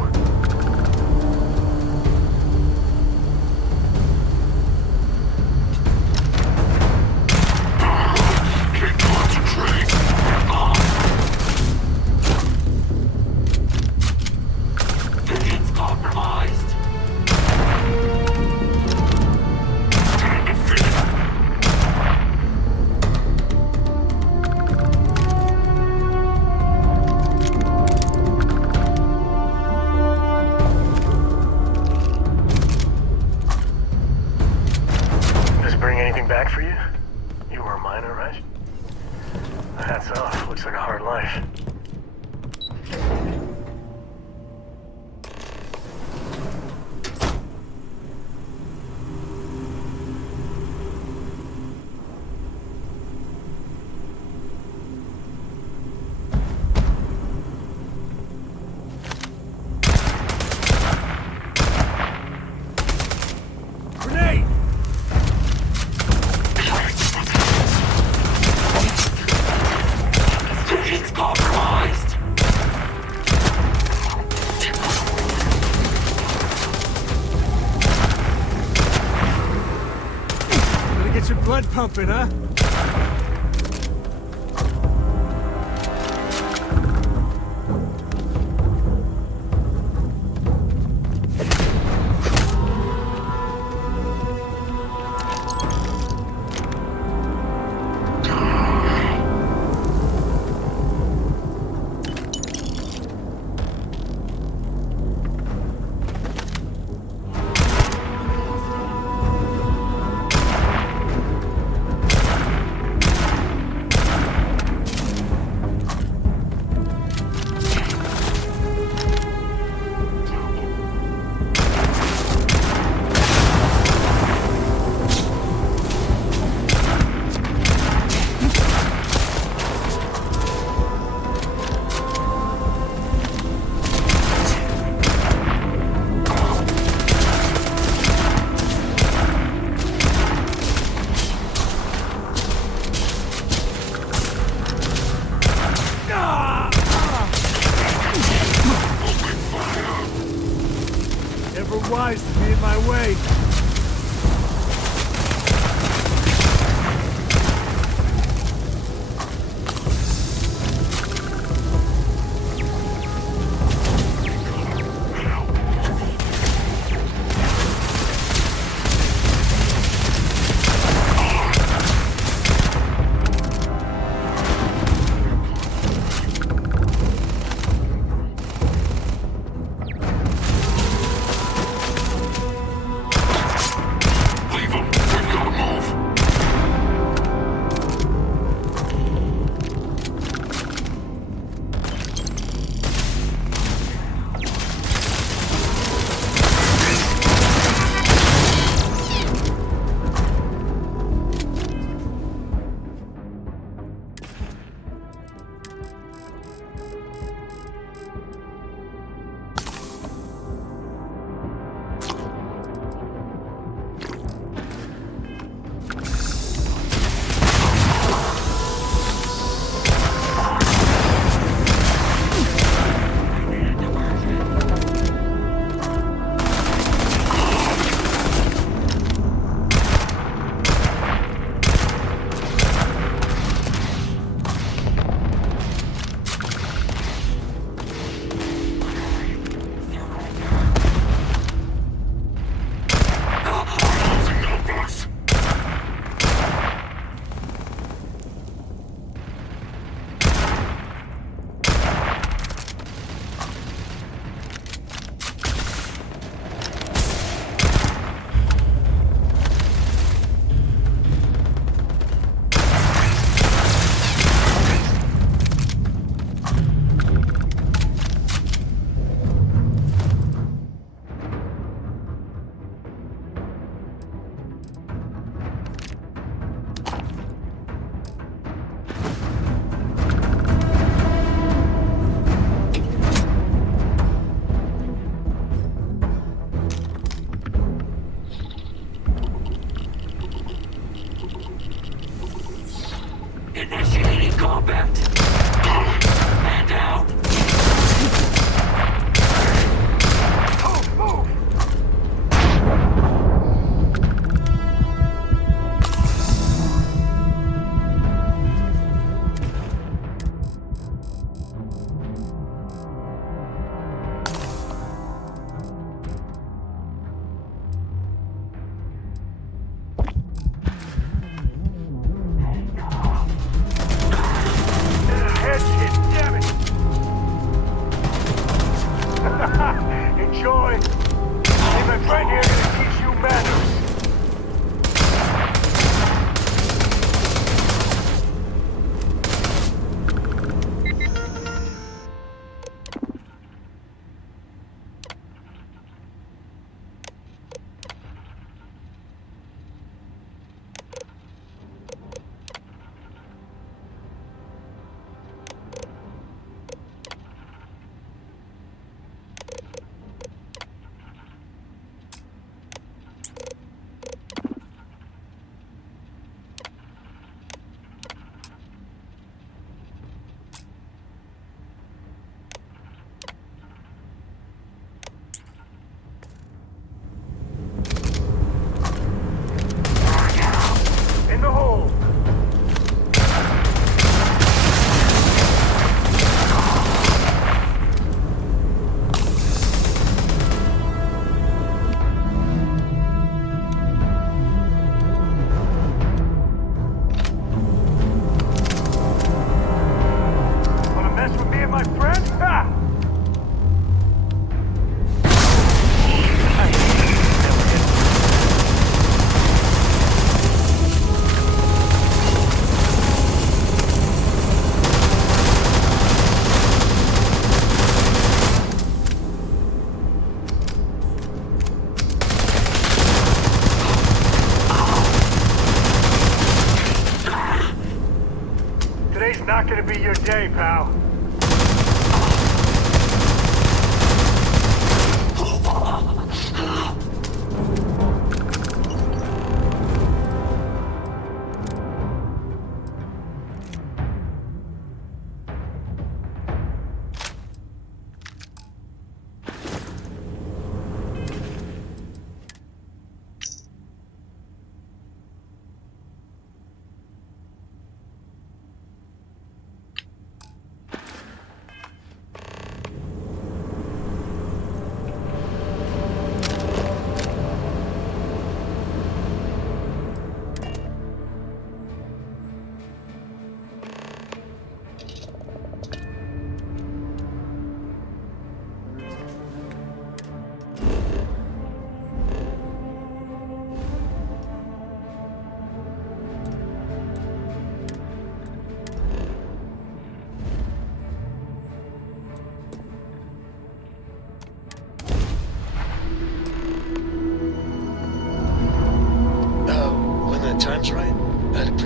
Can't concentrate. It's compromised. Time to finish. Bring anything back for you? You were a miner, right? Hats off. Looks like a hard life. Grenade! It's compromised. Gonna get your blood pumping, huh? in my way. Initiating combat. Man down. Move! Enjoy! Leave my friend here to teach you manners! In the hole! Wanna mess with me and my friends? Ha! Today's not gonna be your day, pal.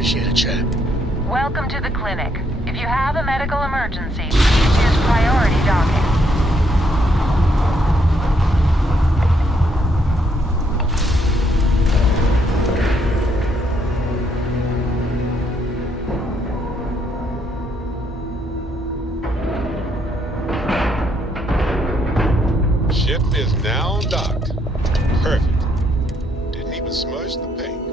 Appreciate it, chat. Welcome to the clinic. If you have a medical emergency, please use priority docking. Ship is now docked. Perfect. Didn't even smudge the paint.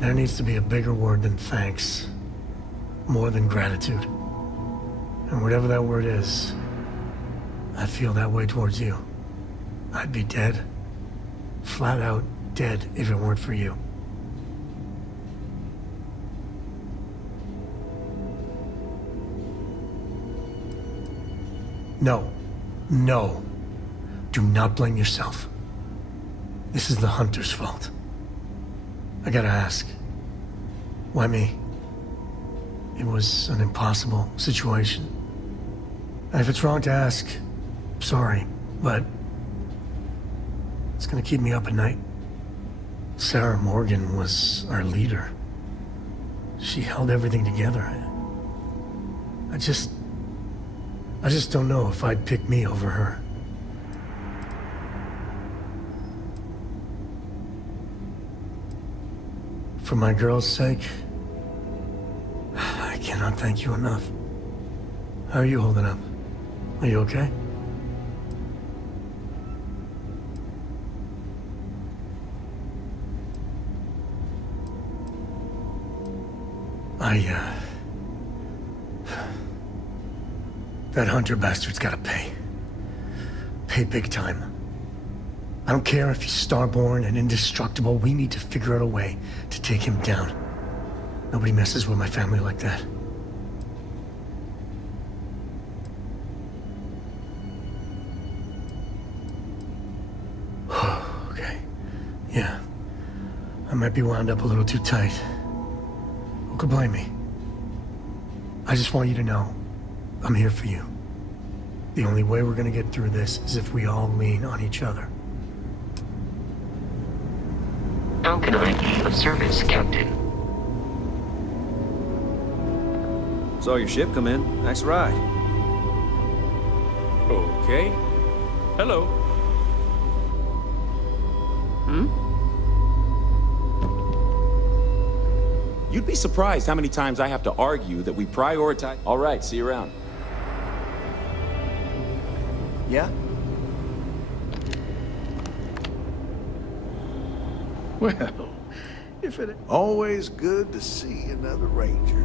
There needs to be a bigger word than thanks. More than gratitude. And whatever that word is, I feel that way towards you. I'd be dead. Flat out dead if it weren't for you. No. No. Do not blame yourself. This is the Hunter's fault. I gotta ask. Why me? It was an impossible situation. And if it's wrong to ask, sorry, but it's gonna keep me up at night. Sarah Morgan was our leader. She held everything together. I just don't know if I'd pick me over her. For my girl's sake, I cannot thank you enough. How are you holding up? Are you okay? That Hunter bastard's gotta pay. Pay big time. I don't care if he's starborn and indestructible, we need to figure out a way to take him down. Nobody messes with my family like that. Okay. Yeah. I might be wound up a little too tight. Who could blame me? I just want you to know, I'm here for you. The only way we're gonna get through this is if we all lean on each other. How can I be of service, Captain? Saw your ship come in. Nice ride. Okay. Hello. You'd be surprised how many times I have to argue that we prioritize. All right, see you around. Yeah? Well, if it always good to see another ranger.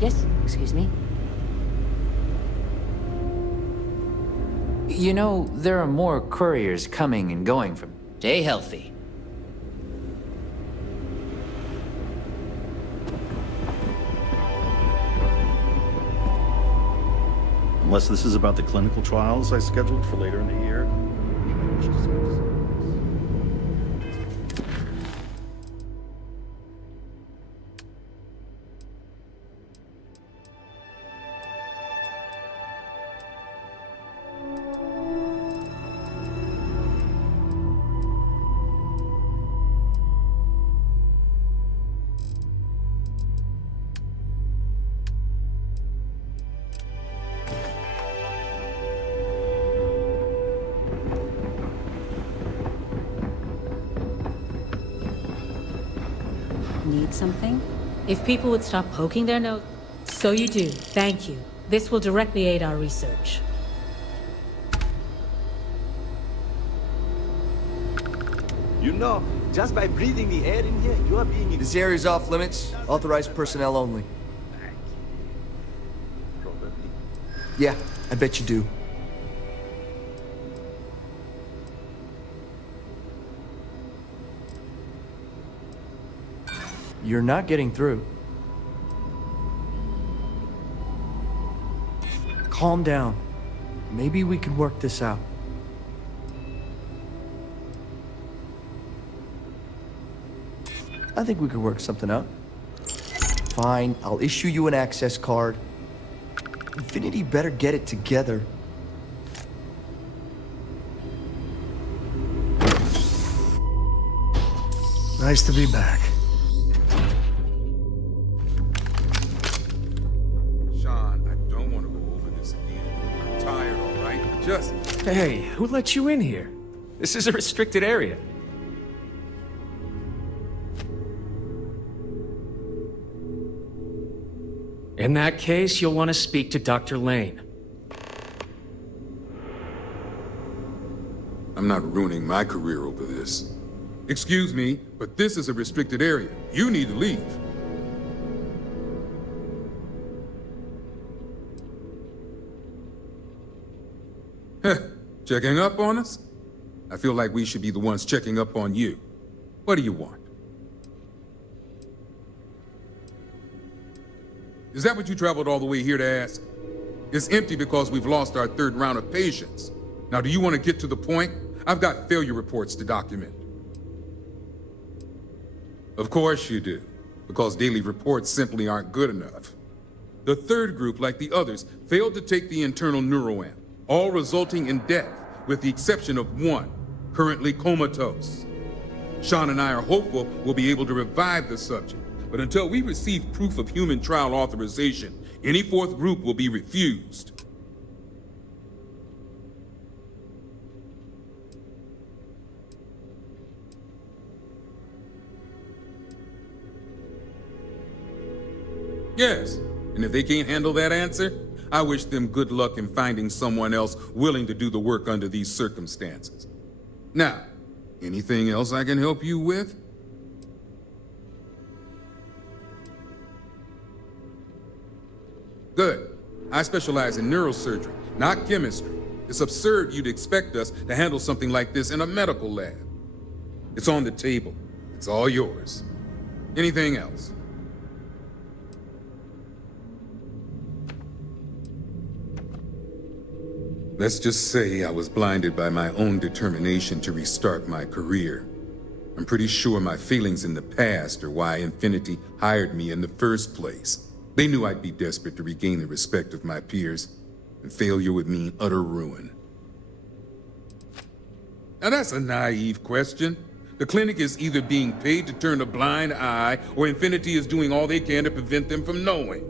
Yes, excuse me. You know, there are more couriers coming and going from... Stay healthy. Unless this is about the clinical trials I scheduled for later in the year. Need something? If people would stop poking their nose... So you do. Thank you. This will directly aid our research. You know, just by breathing the air in here, you are being... This area's off limits. Authorized personnel only. Yeah, I bet you do. You're not getting through. Calm down. Maybe we can work this out. I think we could work something out. fine. I'll issue you an access card. Infinity better get it together. Nice to be back. Sean, I don't want to go over this again. I'm tired, all right? Just... Hey, who let you in here? This is a restricted area. In that case, you'll want to speak to Dr. Lane. I'm not ruining my career over this. Excuse me, but this is a restricted area. You need to leave. Checking up on us? I feel like we should be the ones checking up on you. What do you want? Is that what you traveled all the way here to ask? It's empty because we've lost our third round of patients. Now, do you want to get to the point? I've got failure reports to document. Of course you do, because daily reports simply aren't good enough. The third group, like the others, failed to take the internal neuroamp, all resulting in death, with the exception of one, currently comatose. Sean and I are hopeful we'll be able to revive the subject, but until we receive proof of human trial authorization, any fourth group will be refused. Yes, and if they can't handle that answer, I wish them good luck in finding someone else willing to do the work under these circumstances. Now, anything else I can help you with? Good. I specialize in neurosurgery, not chemistry. It's absurd you'd expect us to handle something like this in a medical lab. It's on the table. It's all yours. Anything else? Let's just say I was blinded by my own determination to restart my career. I'm pretty sure my feelings in the past are why Infinity hired me in the first place. They knew I'd be desperate to regain the respect of my peers, and failure would mean utter ruin. Now that's a naive question. The clinic is either being paid to turn a blind eye, or Infinity is doing all they can to prevent them from knowing.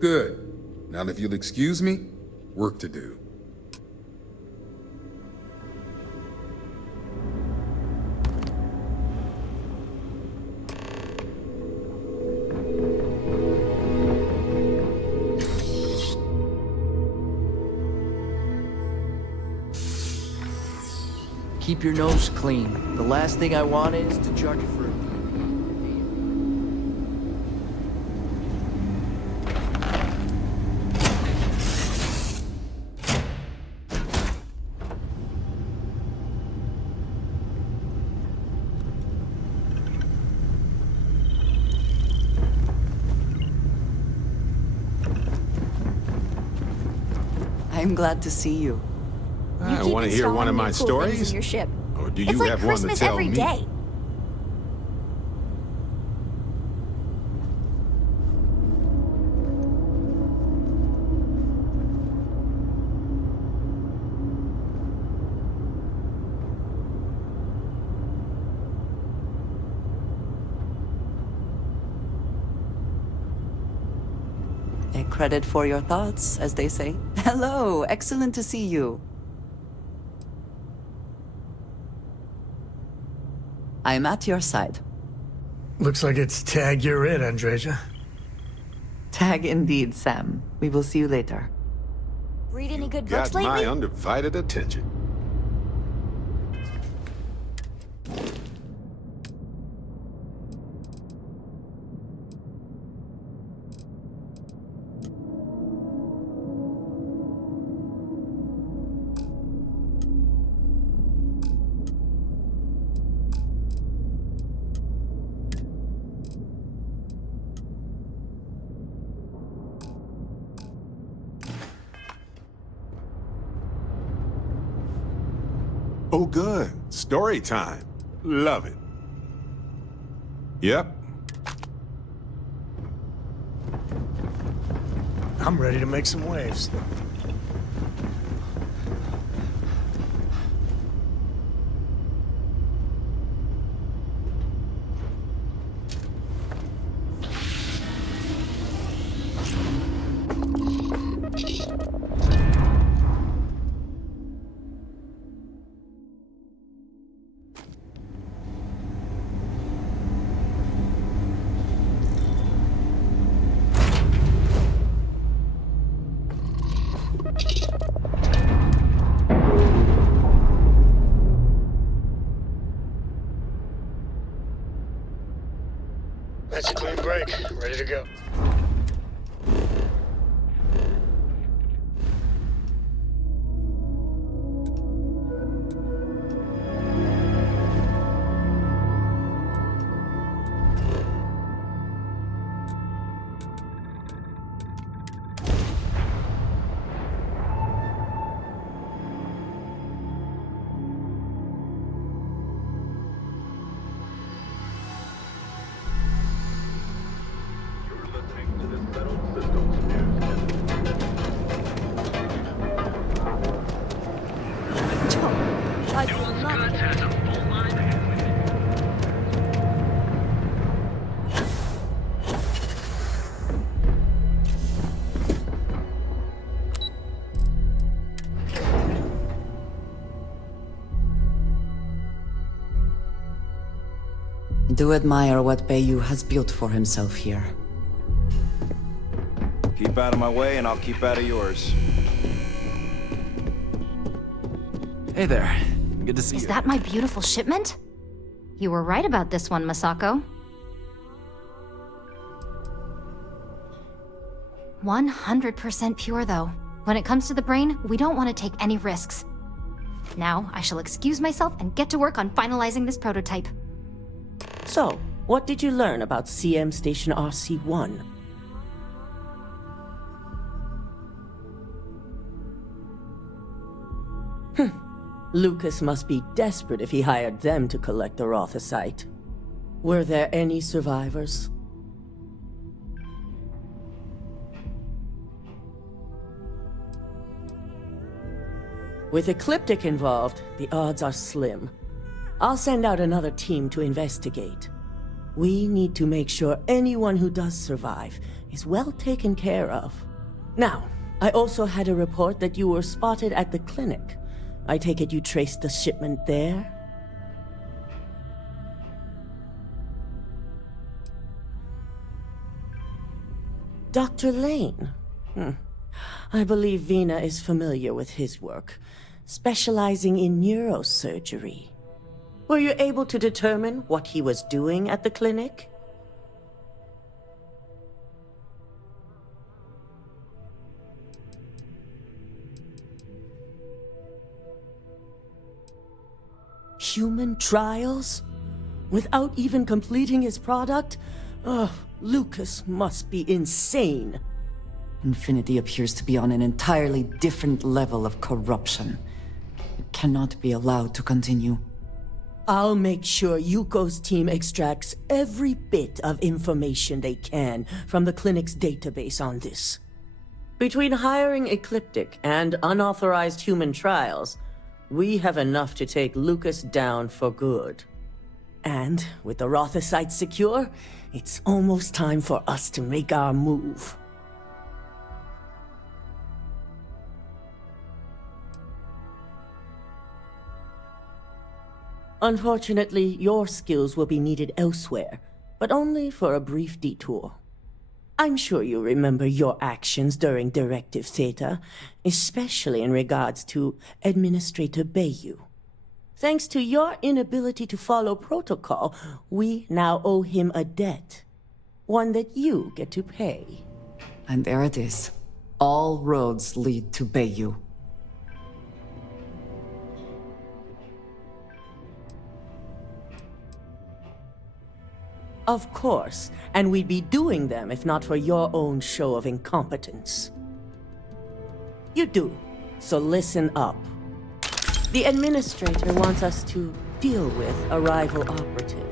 Good. Now if you'll excuse me, work to do. Keep your nose clean. The last thing I want is to judge fruit. I'm glad to see you. I want to hear one of my stories? In your ship. Or do It's you like have Christmas one to tell every me? day. A credit for your thoughts, as they say. Hello, excellent to see you. I'm at your side. Looks like it's tag you're it, Andreja. Tag indeed, Sam. We will see you later. Read any good Got books lately? my undivided attention. Oh, good. Story time. Love it. Yep. I'm ready to make some waves. That's a clean break. Ready to go. I do admire what Bayou has built for himself here. Keep out of my way and I'll keep out of yours. Hey there. Good to see you. Is that my beautiful shipment? You were right about this one, Masako. 100% pure, though. When it comes to the brain, we don't want to take any risks. Now, I shall excuse myself and get to work on finalizing this prototype. So, what did you learn about CM Station RC-1? Lucas must be desperate if he hired them to collect the Rothicite. Were there any survivors? With Ecliptic involved, the odds are slim. I'll send out another team to investigate. We need to make sure anyone who does survive is well taken care of. Now, I also had a report that you were spotted at the clinic. I take it you traced the shipment there? Dr. Lane. I believe Vina is familiar with his work, specializing in neurosurgery. Were you able to determine what he was doing at the clinic? Human trials? Without even completing his product? Lucas must be insane. Infinity appears to be on an entirely different level of corruption. It cannot be allowed to continue. I'll make sure Yuko's team extracts every bit of information they can from the clinic's database on this. Between hiring Ecliptic and unauthorized human trials, we have enough to take Lucas down for good. And with the Rothicite secure, it's almost time for us to make our move. Unfortunately, your skills will be needed elsewhere, but only for a brief detour. I'm sure you remember your actions during Directive Theta, especially in regards to Administrator Bayou. Thanks to your inability to follow protocol, we now owe him a debt. One that you get to pay. And there it is. All roads lead to Bayou. Of course, and we'd be doing them if not for your own show of incompetence. You do, so listen up. The Administrator wants us to deal with a rival operative.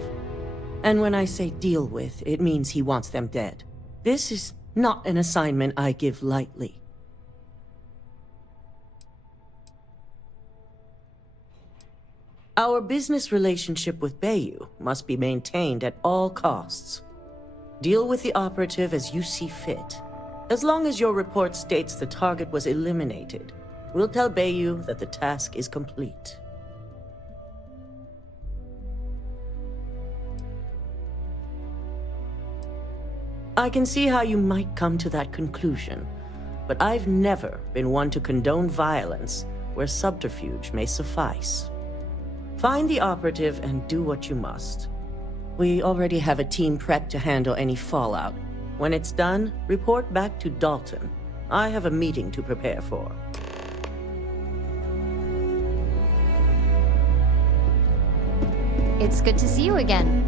And when I say deal with, it means he wants them dead. This is Not an assignment I give lightly. Our business relationship with Bayou must be maintained at all costs. Deal with the operative as you see fit. As long as your report states the target was eliminated, we'll tell Bayou that the task is complete. I can see how you might come to that conclusion, but I've never been one to condone violence where subterfuge may suffice. Find the operative and do what you must. We already have a team prepped to handle any fallout. When it's done, report back to Dalton. I have a meeting to prepare for. It's good to see you again.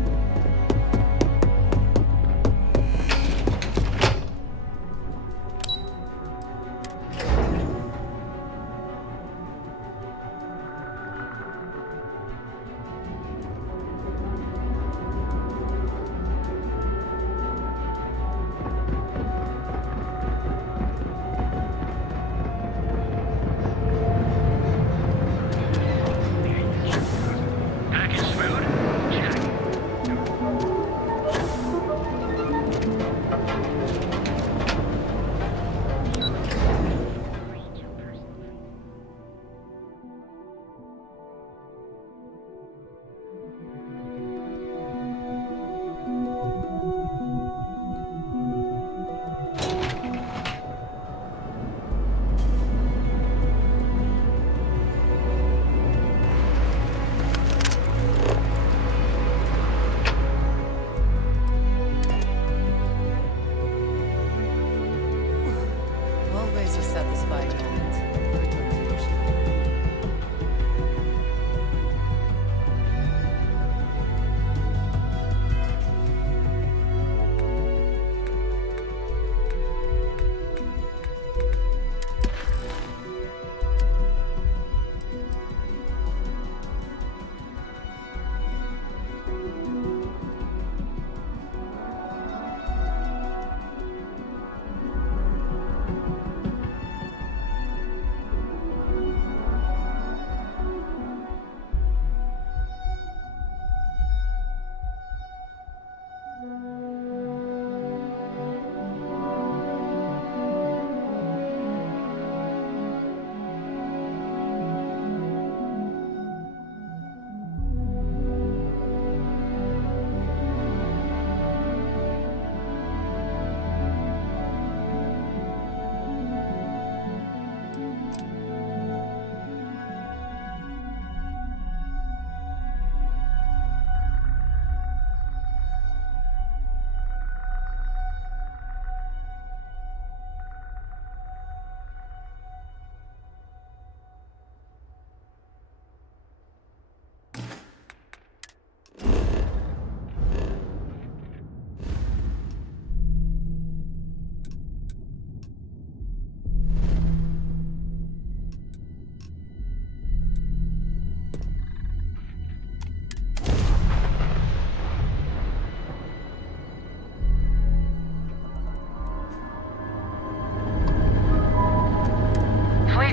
Always a satisfying moment.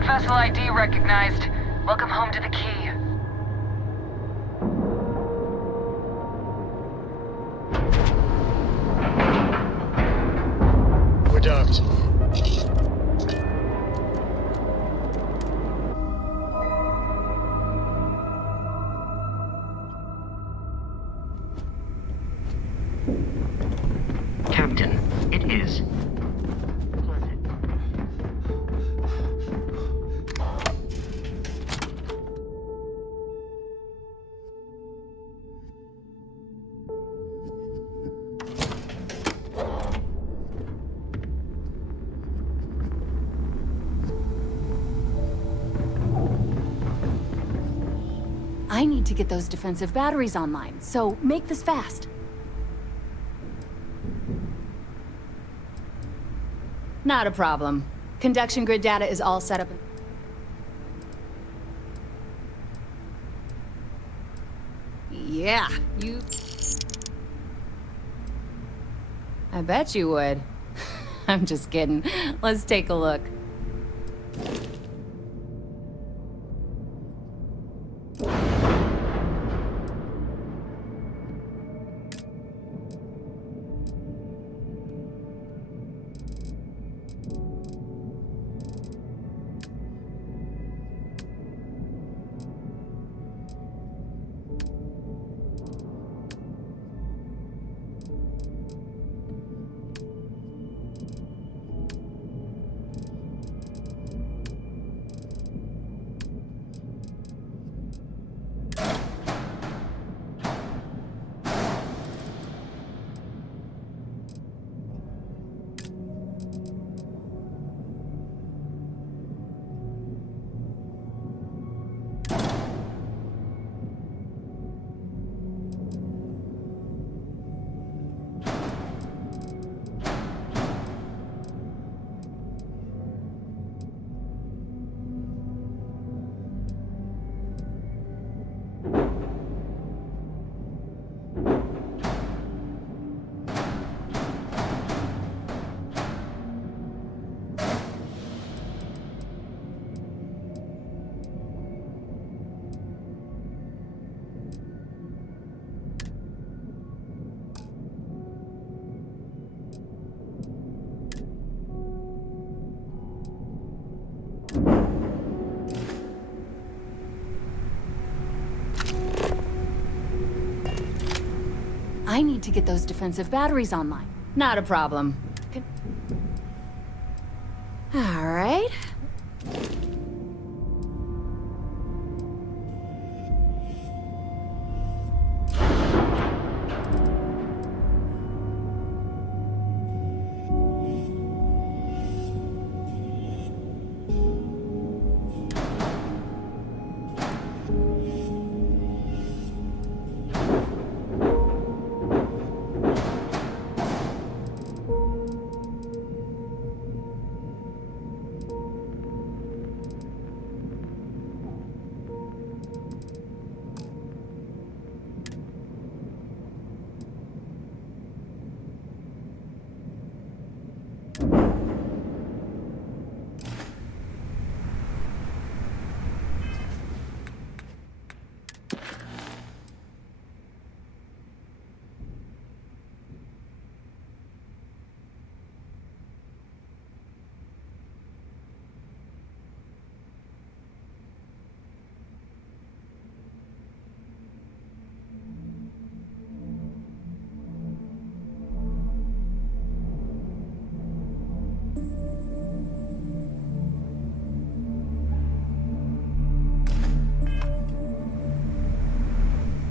Vessel ID recognized. Welcome home to the Key. We're docked. Captain, it is. I need to get those defensive batteries online, so make this fast. Not a problem. Conduction grid data is all set up. Yeah, you... I bet you would. I'm just kidding. Let's take a look. I need to get those defensive batteries online. Not a problem. All right.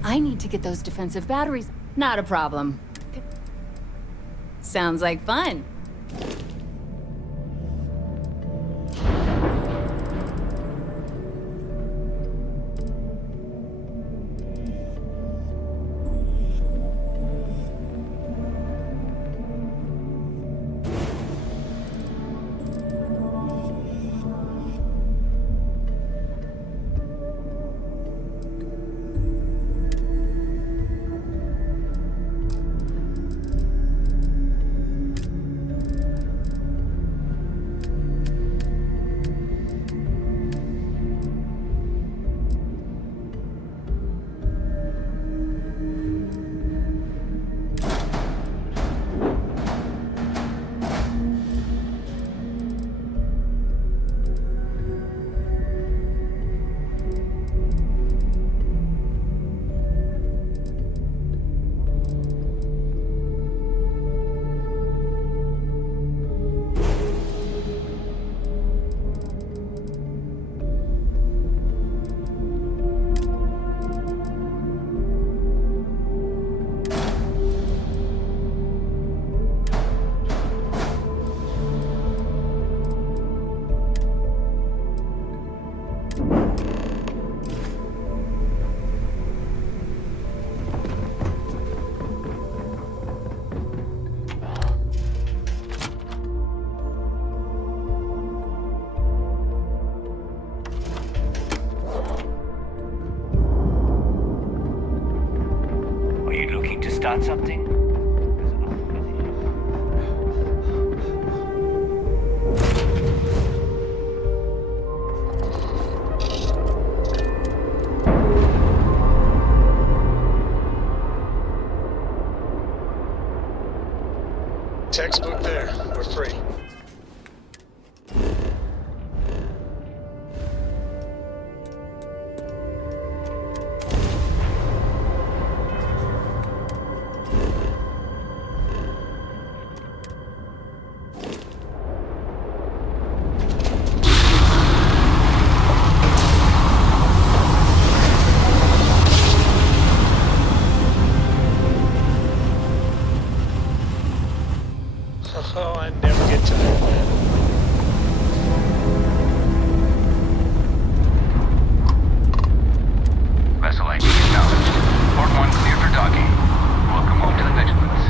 I need to get those defensive batteries. Not a problem. Sounds like fun. Start something? get to that. Vessel ID acknowledged. Port 1 clear for docking. Welcome home to the Vigilance.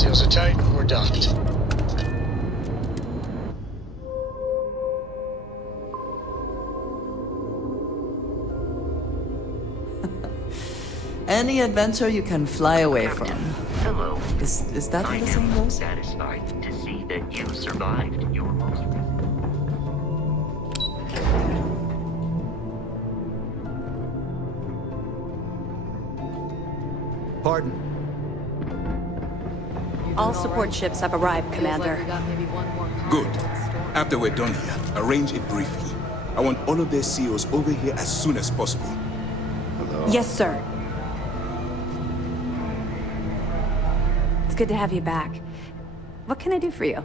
Seals are tight, we're docked. Any adventure you can fly away from. Hello. Is that I the same am voice? satisfied to see that you survived your most Pardon. All support ships have arrived, Commander. Good. After we're done here, arrange it briefly. I want all of their CEOs over here as soon as possible. Yes, sir. It's good to have you back. What can I do for you?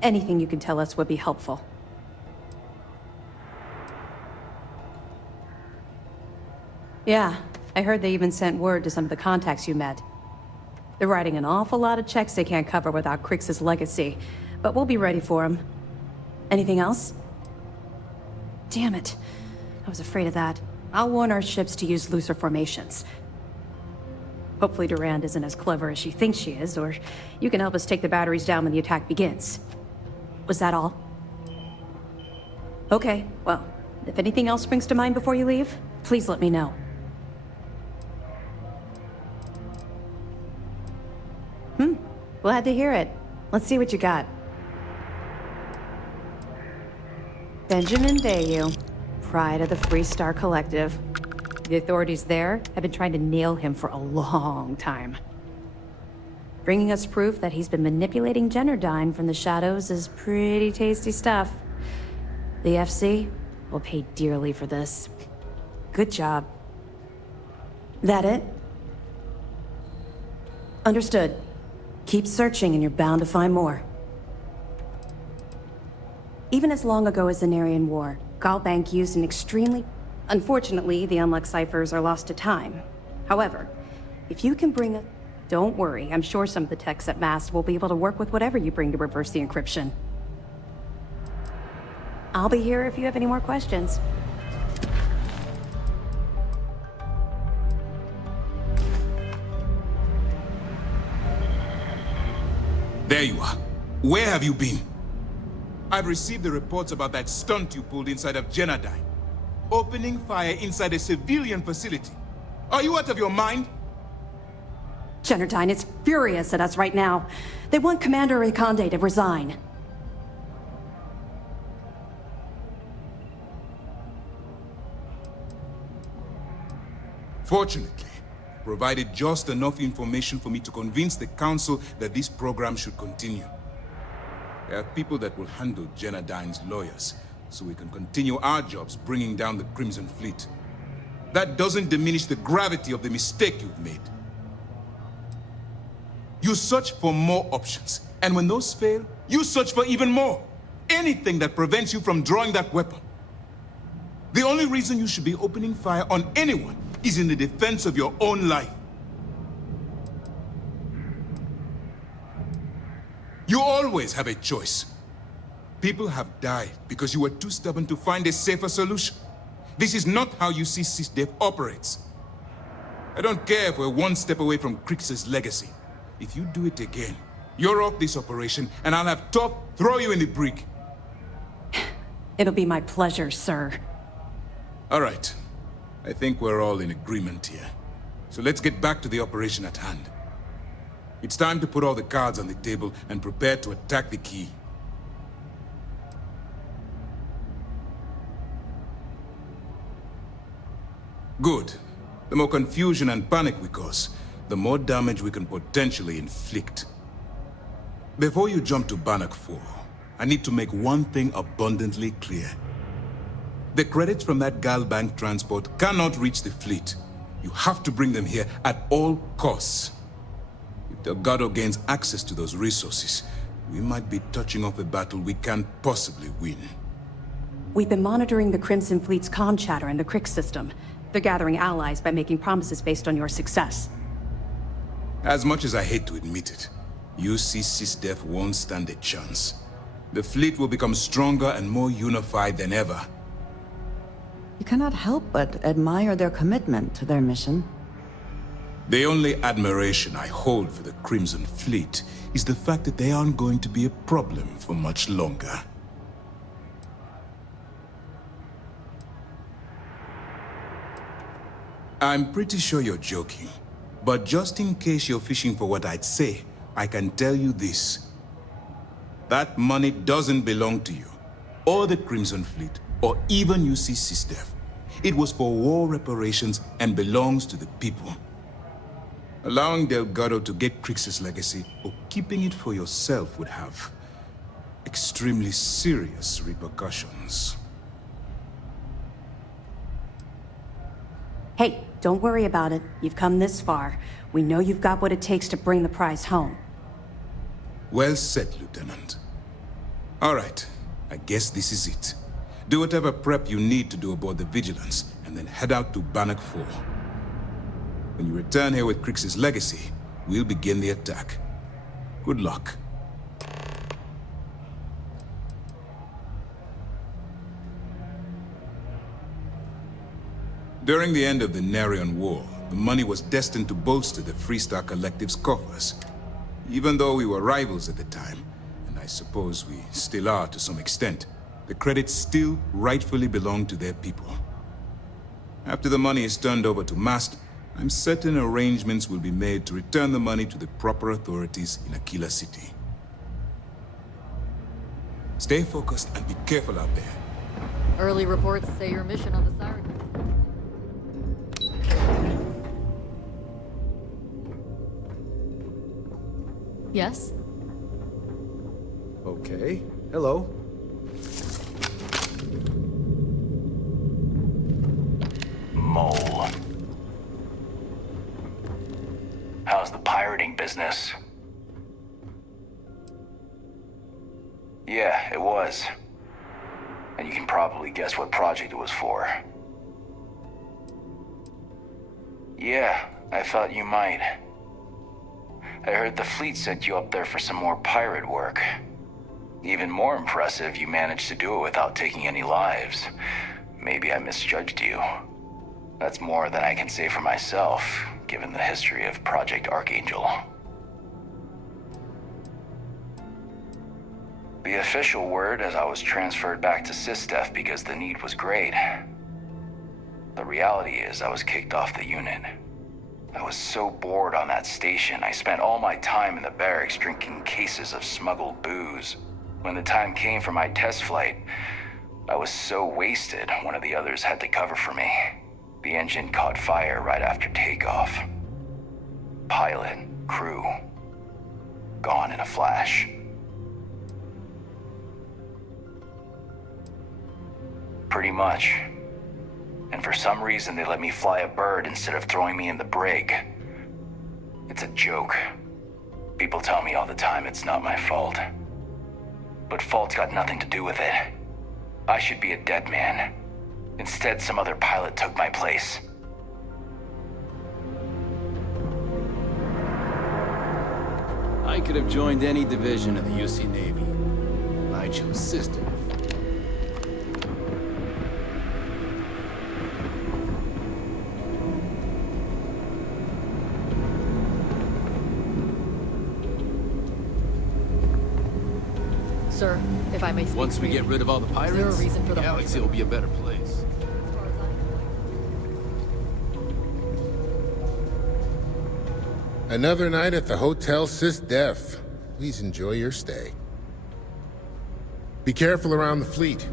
Anything you can tell us would be helpful. Yeah, I heard they even sent word to some of the contacts you met. They're writing an awful lot of checks they can't cover without Crix's legacy, but we'll be ready for them. Anything else? Damn it. I was afraid of that. I'll warn our ships to use looser formations. Hopefully Durand isn't as clever as she thinks she is, or you can help us take the batteries down when the attack begins. Was that all? Okay, well, if anything else springs to mind before you leave, please let me know. Glad to hear it. Let's see what you got. Benjamin Bayou, pride of the Free Star Collective. The authorities there have been trying to nail him for a long time. Bringing us proof that he's been manipulating Generdyne from the shadows is pretty tasty stuff. The FC will pay dearly for this. Good job. That it? Understood. Keep searching and you're bound to find more. Even as long ago as the Narian War, Galbank used an extremely... Unfortunately, the unlocked ciphers are lost to time. However, if you can bring a... Don't worry, I'm sure some of the techs at MAST will be able to work with whatever you bring to reverse the encryption. I'll be here if you have any more questions. There you are. Where have you been? I've received the reports about that stunt you pulled inside of Generdyne. Opening fire inside a civilian facility. Are you out of your mind? Generdyne is furious at us right now. They want Commander Reconde to resign. Fortunately, provided just enough information for me to convince the Council that this program should continue. There are people that will handle Generdyne's lawyers, so we can continue our jobs bringing down the Crimson Fleet. That doesn't diminish the gravity of the mistake you've made. You search for more options, and when those fail, you search for even more. Anything that prevents you from drawing that weapon. The only reason you should be opening fire on anyone is in the defense of your own life. You always have a choice. People have died because you were too stubborn to find a safer solution. This is not how you see SysDev operates. I don't care if we're one step away from Crix's legacy. If you do it again, you're off this operation, and I'll have Top throw you in the brig. It'll be my pleasure, sir. All right. I think we're all in agreement here. So let's get back to the operation at hand. It's time to put all the cards on the table and prepare to attack the key. Good. The more confusion and panic we cause, the more damage we can potentially inflict. Before you jump to Bannock 4, I need to make one thing abundantly clear. The credits from that Galbank transport cannot reach the fleet. You have to bring them here at all costs. If Delgado gains access to those resources, we might be touching off a battle we can't possibly win. We've been monitoring the Crimson Fleet's comm chatter in the Crix system. They're gathering allies by making promises based on your success. As much as I hate to admit it, UC SysDef won't stand a chance. The fleet will become stronger and more unified than ever. You cannot help but admire their commitment to their mission. The only admiration I hold for the Crimson Fleet is the fact that they aren't going to be a problem for much longer. I'm pretty sure you're joking, but just in case you're fishing for what I'd say, I can tell you this. That money doesn't belong to you, or the Crimson Fleet, or even UC SysDef. It was for war reparations and belongs to the people. Allowing Delgado to get Crix's legacy or keeping it for yourself would have extremely serious repercussions. Hey, don't worry about it. You've come this far. We know you've got what it takes to bring the prize home. Well said, Lieutenant. All right, I guess this is it. Do whatever prep you need to do aboard the Vigilance, and then head out to Bannock 4. When you return here with Crix's legacy, we'll begin the attack. Good luck. During the end of the Narion War, the money was destined to bolster the Freestar Collective's coffers. Even though we were rivals at the time, and I suppose we still are to some extent, the credit still rightfully belonged to their people. After the money is turned over to MAST, I'm certain arrangements will be made to return the money to the proper authorities in Aquila City. Stay focused and be careful out there. Early reports say your mission on the Siren. Yes? Okay. Hello. Mole. How's the pirating business? Yeah, it was. And you can probably guess what project it was for. Yeah, I thought you might. I heard the fleet sent you up there for some more pirate work. Even more impressive, you managed to do it without taking any lives. Maybe I misjudged you. That's more than I can say for myself, given the history of Project Archangel. The official word is I was transferred back to SysDef because the need was great. The reality is I was kicked off the unit. I was so bored on that station, I spent all my time in the barracks drinking cases of smuggled booze. When the time came for my test flight, I was so wasted, one of the others had to cover for me. The engine caught fire right after takeoff. Pilot, crew, gone in a flash. Pretty much. And for some reason they let me fly a bird instead of throwing me in the brig. It's a joke. People tell me all the time it's not my fault. But fault's got nothing to do with it. I should be a dead man. Instead, some other pilot took my place. I could have joined any division of the UC Navy. I chose SysDef. Sir, if I may speak Once we get rid of all the pirates, is there a reason for the galaxy will be a better place. Another night at the Hotel SysDef. Please enjoy your stay. Be careful around the fleet.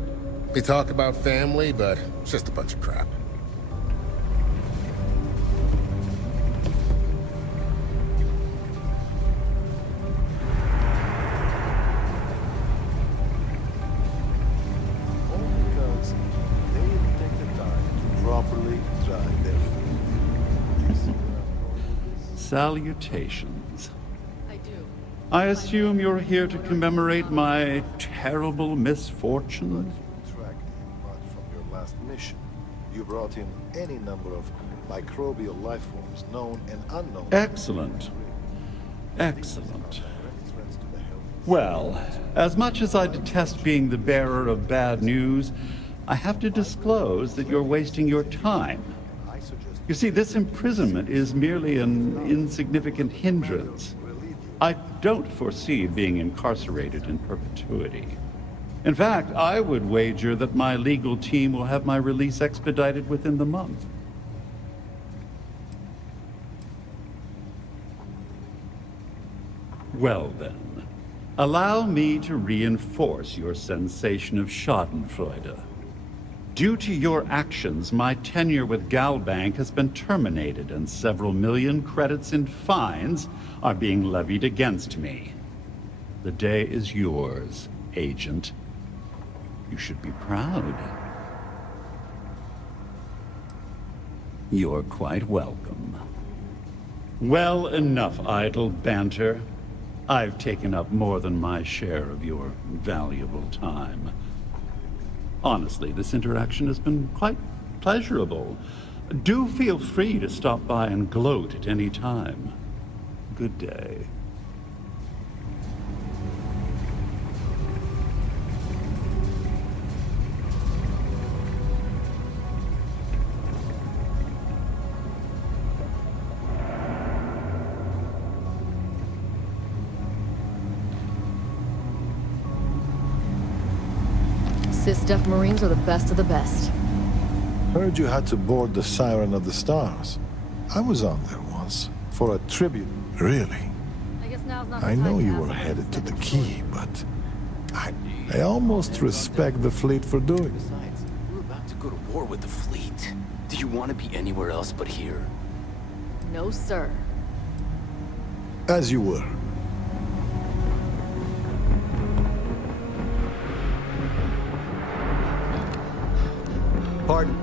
They talk about family, but it's just a bunch of crap. Salutations. I assume you're here to commemorate my terrible misfortunes? From your last mission. You brought in any number of microbial life forms, known and unknown. Excellent. Excellent. Well, as much as I detest being the bearer of bad news, I have to disclose that you're wasting your time. You see, this imprisonment is merely an insignificant hindrance. I don't foresee being incarcerated in perpetuity. In fact, I would wager that my legal team will have my release expedited within the month. Well then, allow me to reinforce your sensation of schadenfreude. Due to your actions, my tenure with Galbank has been terminated and several million credits in fines are being levied against me. The day is yours, Agent. You should be proud. You're quite welcome. Well, enough idle banter. I've taken up more than my share of your valuable time. Honestly, this interaction has been quite pleasurable. Do feel free to stop by and gloat at any time. Good day. SysDef Marines are the best of the best. Heard you had to board the Siren of the Stars. I was on there once, for a tribute. Really? I guess now's not the I time know to you ask were me headed to this the question. key, but I almost respect the fleet for doing it. Besides, we're about to go to war with the fleet. Do you want to be anywhere else but here? No, sir. As you were. Pardon?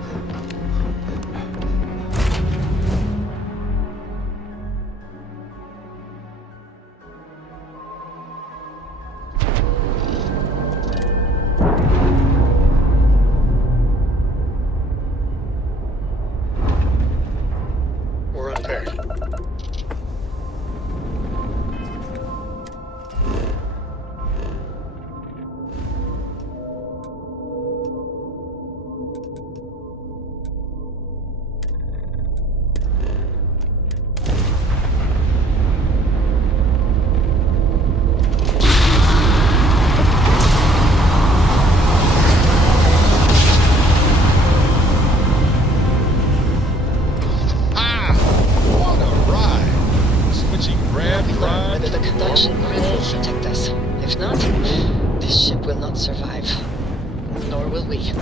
We're unpaired. What a ride! Switching grab, drive, Whether the conduction grid will protect us. If not, this ship will not survive. Nor will we.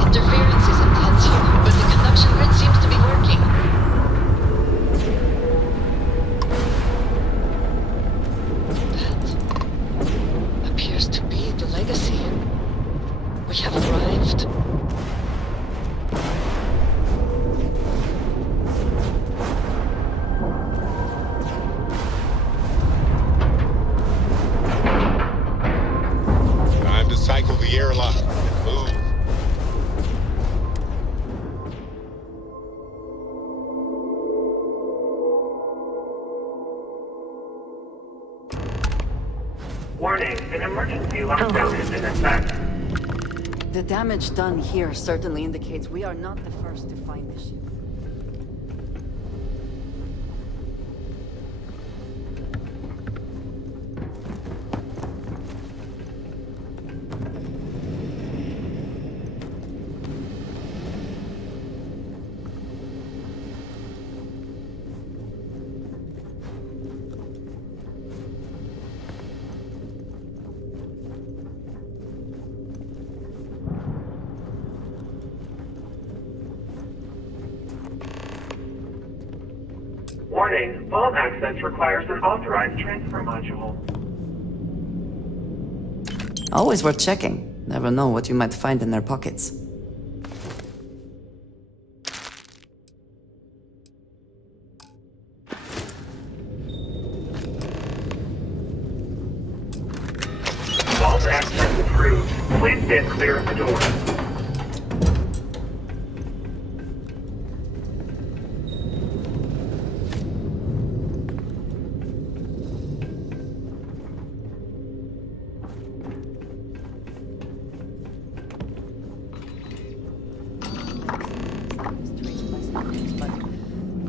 Interference is intense here, but the conduction grid seems to be working. That appears to be the legacy. We have arrived. Time to cycle the airlock. Move. Warning, an emergency lockdown has been effect. The damage done here certainly indicates we are not the first to find the ship. Vault access requires an authorized transfer module. Always worth checking. Never know what you might find in their pockets. Vault access approved. Please stand clear of the door.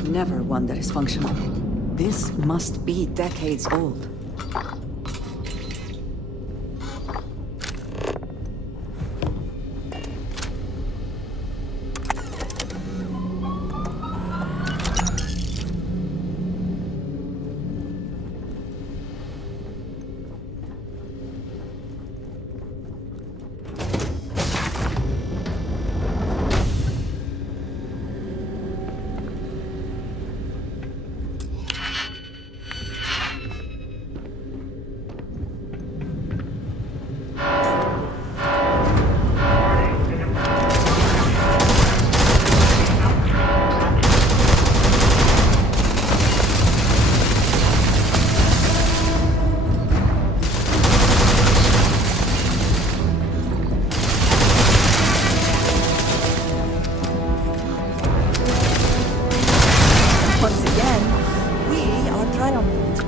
Never one that is functional. This must be decades old. Once again, we are triumphant.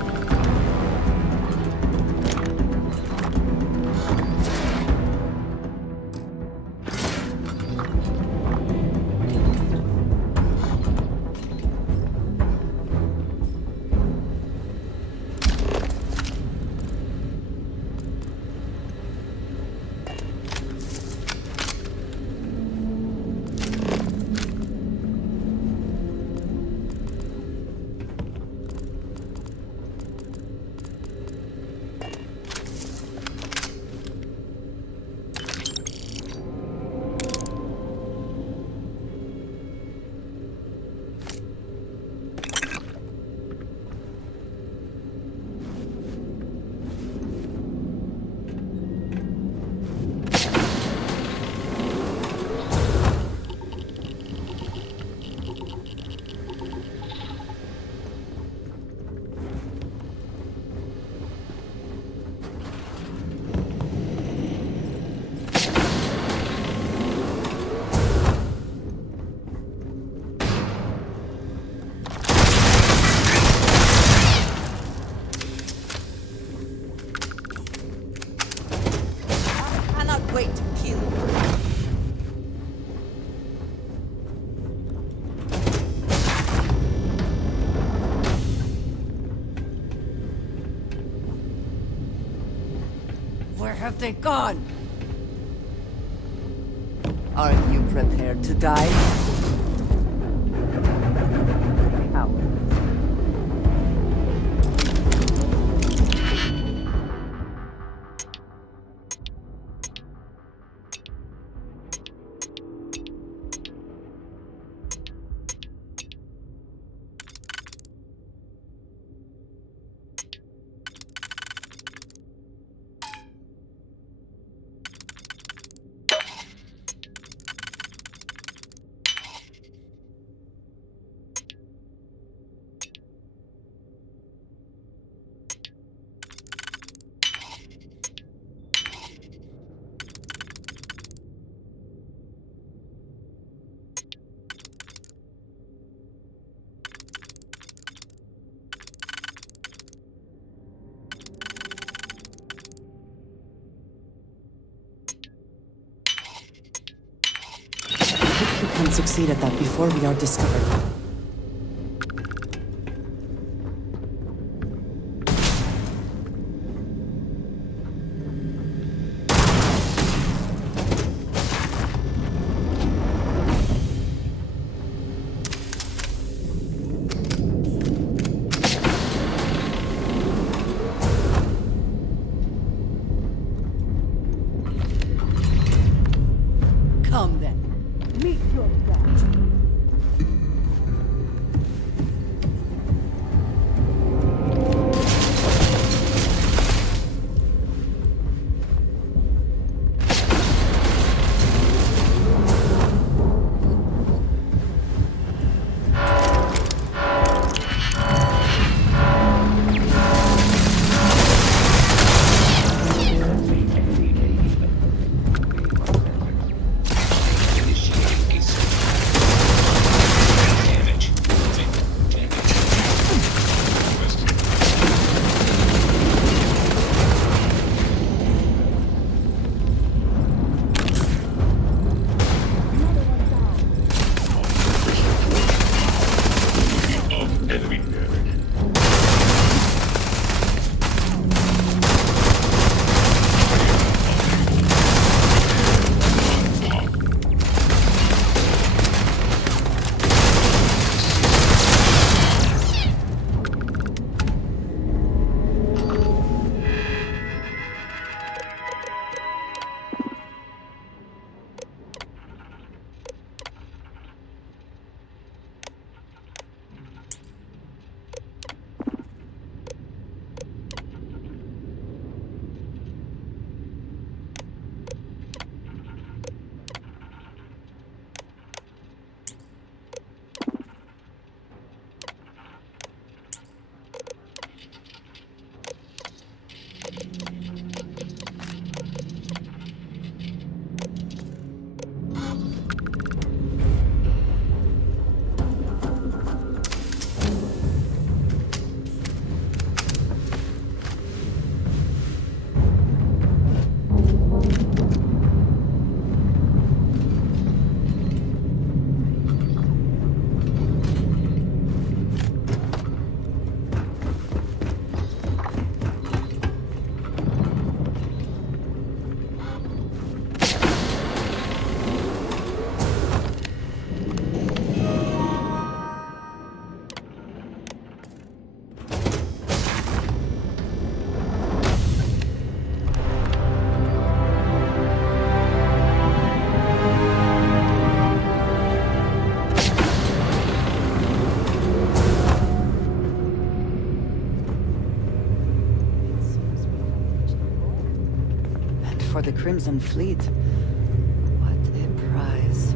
Wait to kill. Where have they gone? Are you prepared to die? Coward. We can succeed at that before we are discovered. Come then. Meet your death. for the Crimson Fleet. What a prize.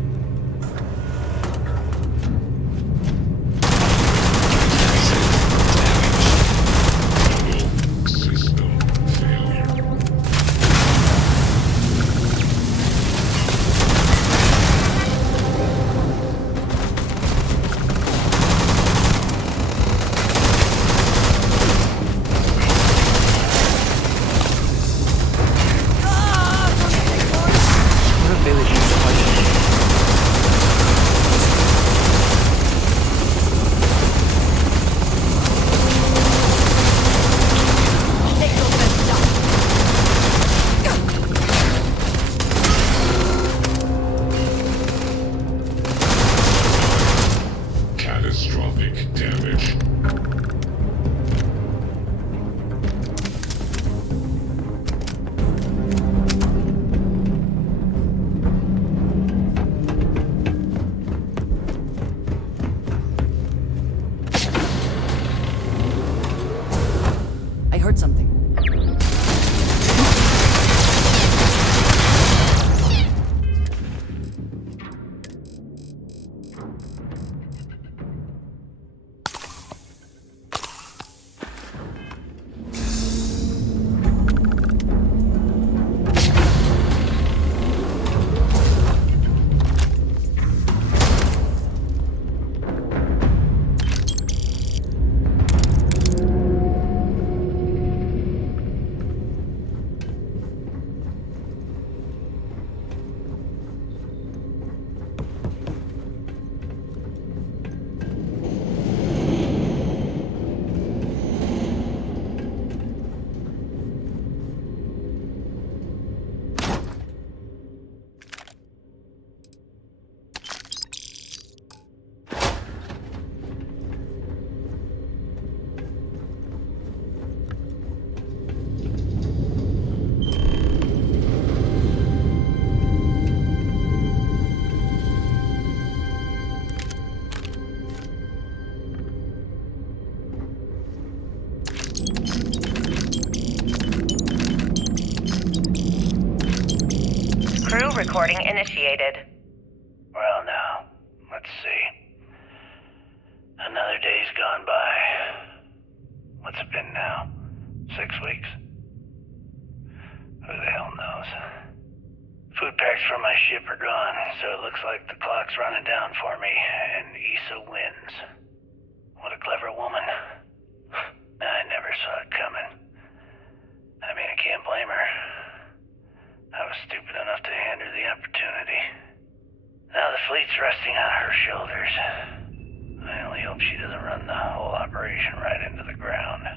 Catastrophic damage. I heard something. Crew recording initiated. Well, now, let's see. Another day's gone by. What's it been now? 6 weeks? Who the hell knows? Food packs from my ship are gone, so it looks like the clock's running down for me, and Issa wins. What a clever woman. I never saw it coming. I mean, I can't blame her. I was stupid enough to hand her the opportunity. Now the fleet's resting on her shoulders. I only hope she doesn't run the whole operation right into the ground.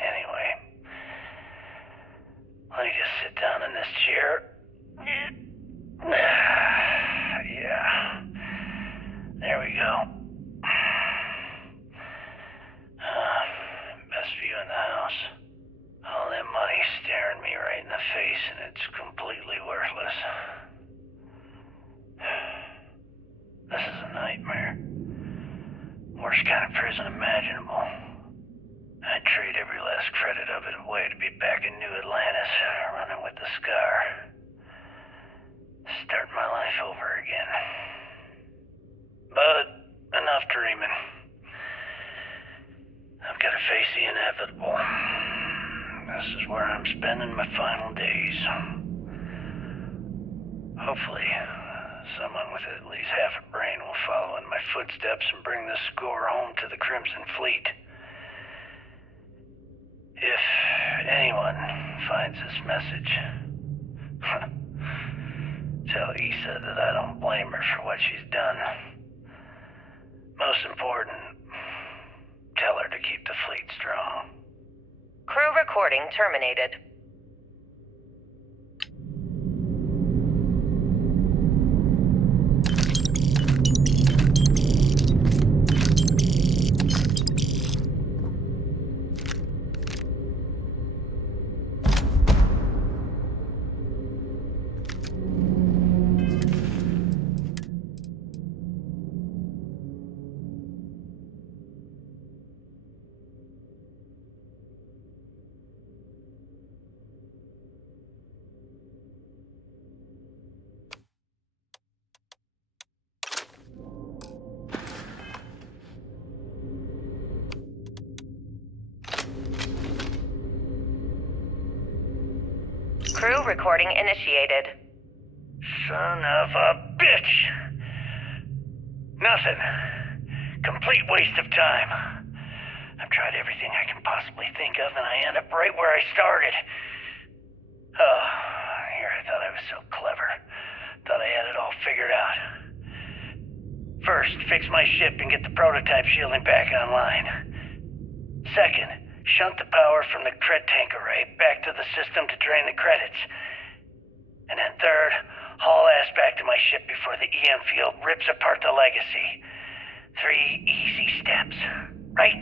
Anyway, let me just sit down in this chair. Yeah. There we go. Best view in the house. All that money staring me right in the face, and it's completely worthless. This is a nightmare. Worst kind of prison imaginable. I'd trade every last credit of it away to be back in New Atlantis, running with the Scar. Start my life over again. But enough dreaming. I've got to face the inevitable. This is where I'm spending my final days. Hopefully, someone with at least half a brain will follow in my footsteps and bring the score home to the Crimson Fleet. If anyone finds this message, tell Issa that I don't blame her for what she's done. Most important, tell her to keep the fleet strong. Crew recording terminated. Crew recording initiated. Son of a bitch! Nothing. Complete waste of time. I've tried everything I can possibly think of, and I end up right where I started. Oh, here I thought I was so clever. Thought I had it all figured out. First, fix my ship and get the prototype shielding back online. Second, shunt the power from the cred tank array back to the system to drain the credits. And then third, haul ass back to my ship before the EM field rips apart the legacy. 3 easy steps, right?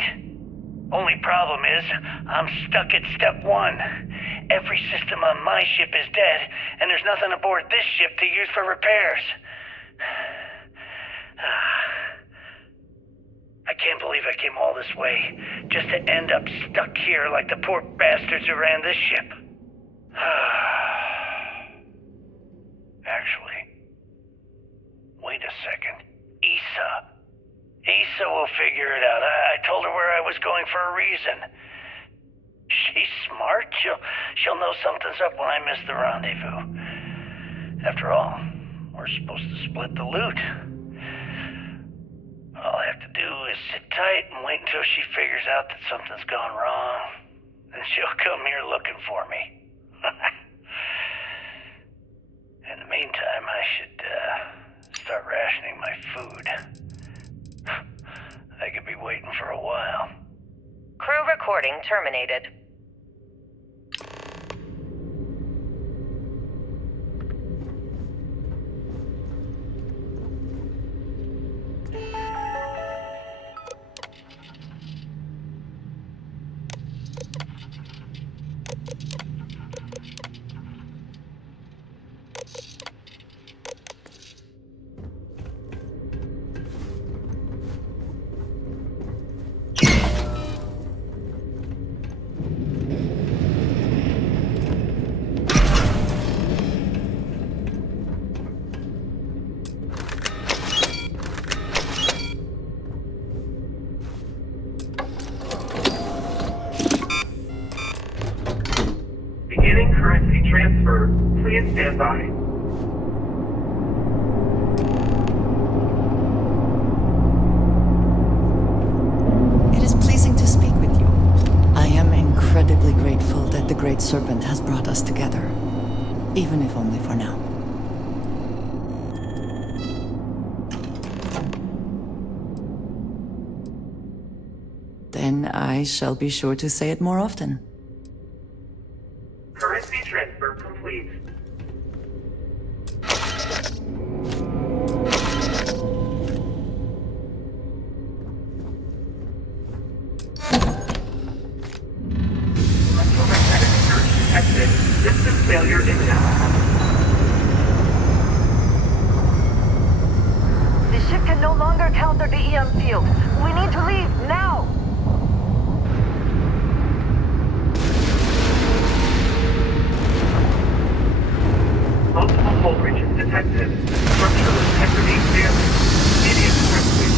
Only problem is, I'm stuck at step 1. Every system on my ship is dead, and there's nothing aboard this ship to use for repairs. I can't believe I came all this way, just to end up stuck here like the poor bastards who ran this ship. Actually, wait a second. Issa will figure it out. I told her where I was going for a reason. She's smart. She'll know something's up when I miss the rendezvous. After all, we're supposed to split the loot. All I have to do is sit tight and wait until she figures out that something's gone wrong. Then she'll come here looking for me. In the meantime, I should start rationing my food. I could be waiting for a while. Crew recording terminated. Beginning currency transfer. Please stand by. It is pleasing to speak with you. I am incredibly grateful that the Great Serpent has brought us together, even if only for now. Then I shall be sure to say it more often. Currency transfer complete. Electromagnetic surge detected. System failure imminent. The ship can no longer counter the EM field. We need to leave now! Multiple hull breaches detected. Structural integrity damage. Immediate rescue.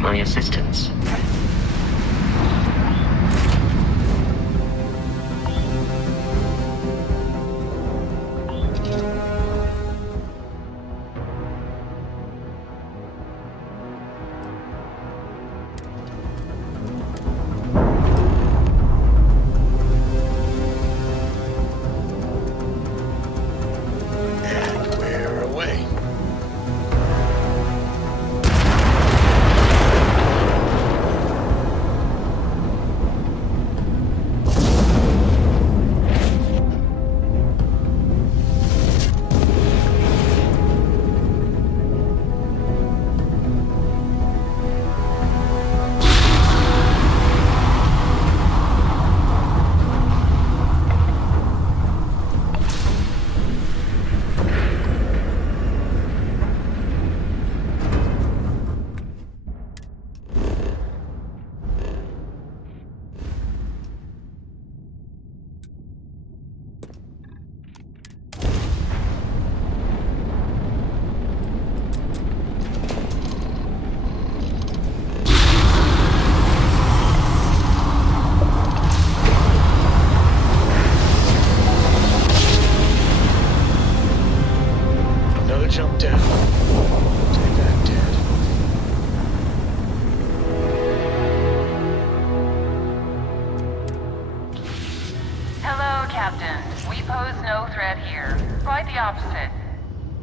My assistance. And we're away. Another jump down. Take that, Dad. Hello, Captain. We pose no threat here. Quite the opposite.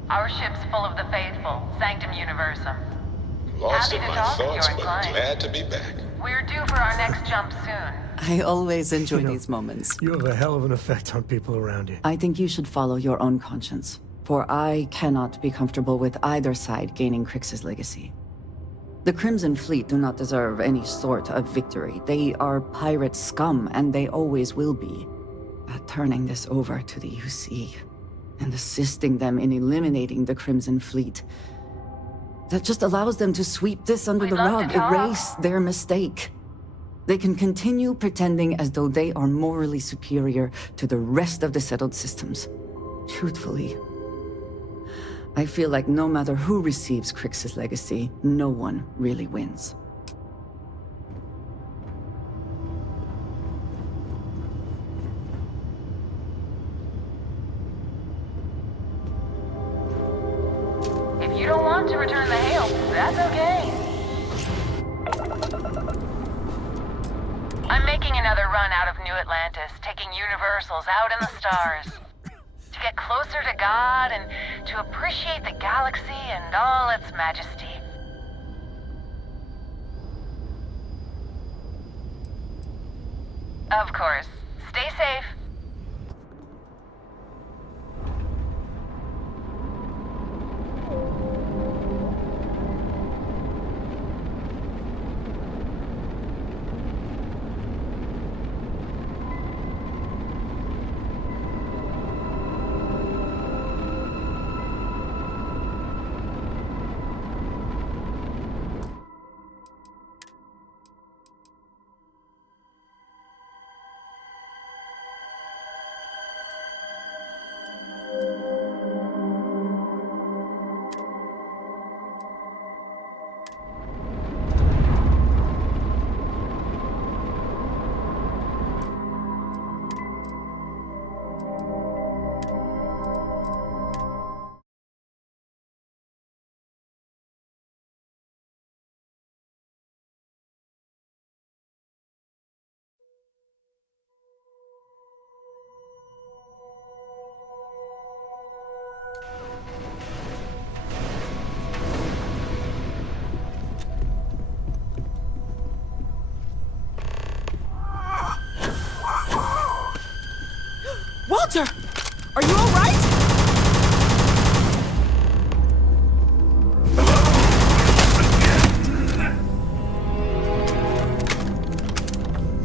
Our ship's full of the faithful, Sanctum Universum. Lost Happy in to my talk if thoughts, you're but inclined. glad to be back. We're due for our next jump soon. I always enjoy these moments. You have a hell of an effect on people around you. I think you should follow your own conscience, for I cannot be comfortable with either side gaining Crix's legacy. The Crimson Fleet do not deserve any sort of victory. They are pirate scum, and they always will be. But turning this over to the UC, and assisting them in eliminating the Crimson Fleet, that just allows them to sweep this under the rug, erase their mistake. They can continue pretending as though they are morally superior to the rest of the settled systems. Truthfully, I feel like no matter who receives Crix's legacy, no one really wins. If you don't want to return the hail, that's okay. I'm making another run out of New Atlantis, taking Universals out in the stars. To get closer to God and to appreciate the galaxy and all its majesty. Of course. Stay safe. Walter! Are you alright?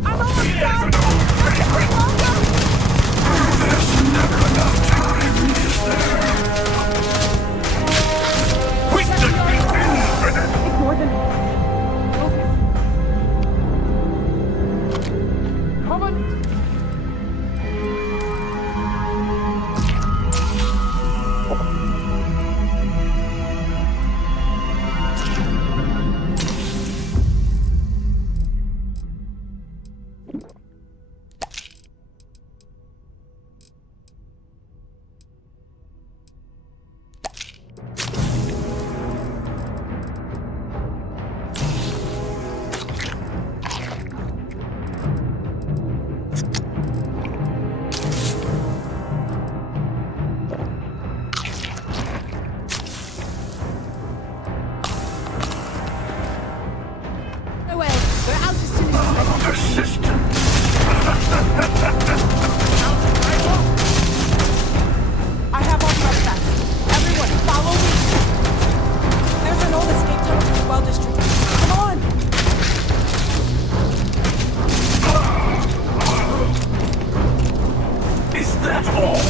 I'm almost done! Don't you take longer! There's never enough time, is there? We should be infinite! Ignore the noise. Come on! I have all trespass. Everyone, follow me. There's an old escape tunnel to the well district. Come on. Is that all?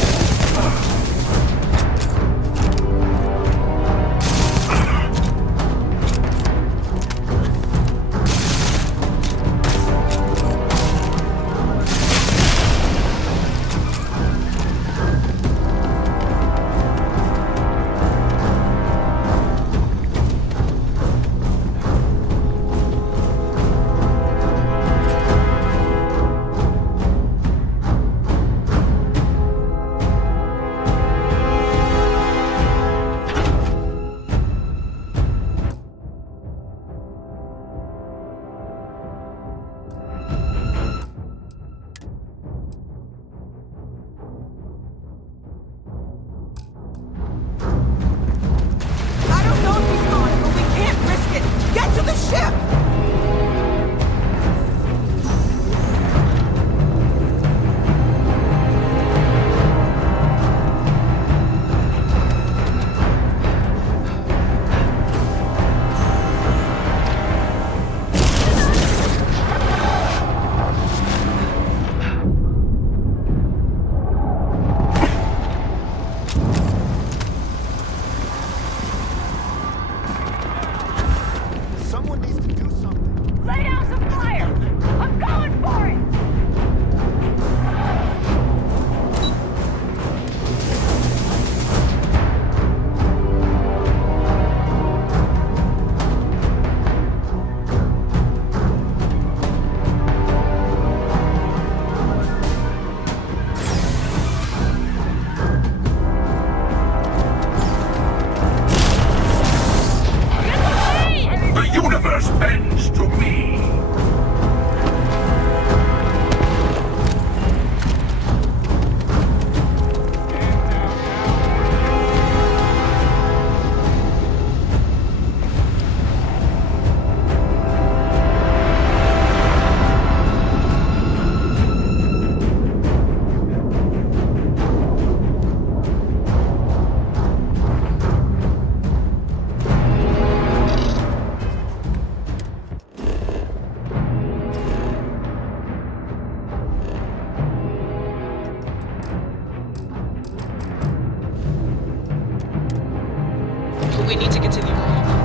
We need to continue.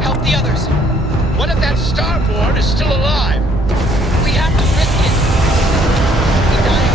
Help the others. What if that Starborn is still alive? We have to risk it. We die in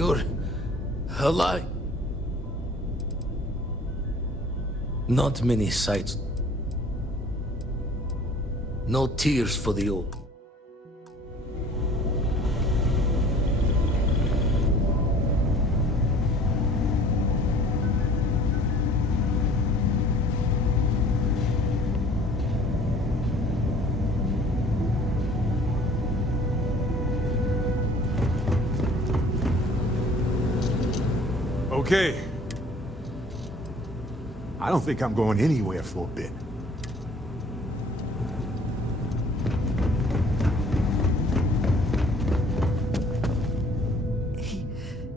You're alive. Not many sights. No tears for the old. Okay. I don't think I'm going anywhere for a bit.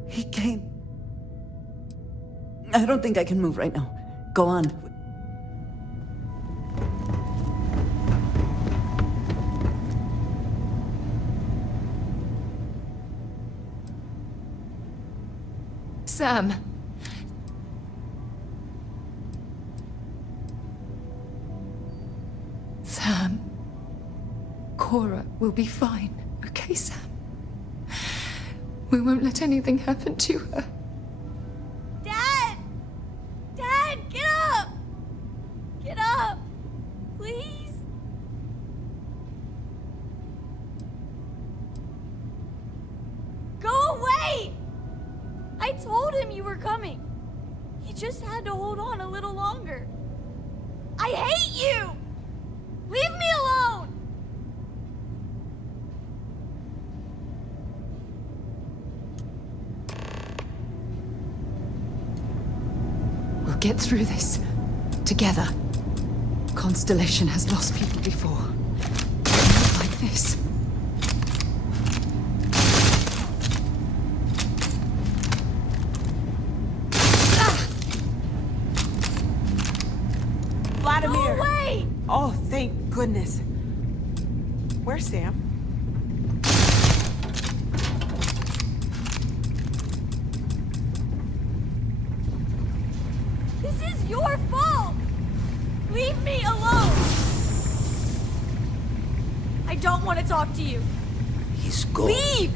He came. I don't think I can move right now. Go on. Sam. Sam. Cora will be fine, okay, Sam? We won't let anything happen to her. Dad! Dad, get up! Get up! Please? Go away! I told him you were coming. He just had to hold on a little longer. I hate you! Leave me alone! We'll get through this. Together. Constellation has lost people before. Not like this. Vladimir! Go away! Oh, thank goodness. Where's Sam? This is your fault! Leave me alone! I don't want to talk to you. He's gone. Leave!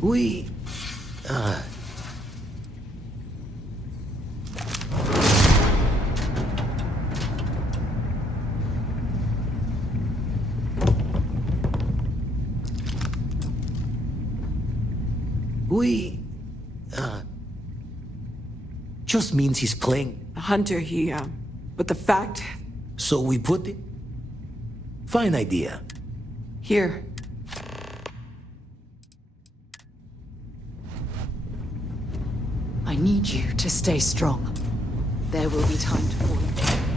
We... just means he's playing. Hunter, but the fact... So we put it? Fine idea. Here. I need you to stay strong. There will be time to fall apart.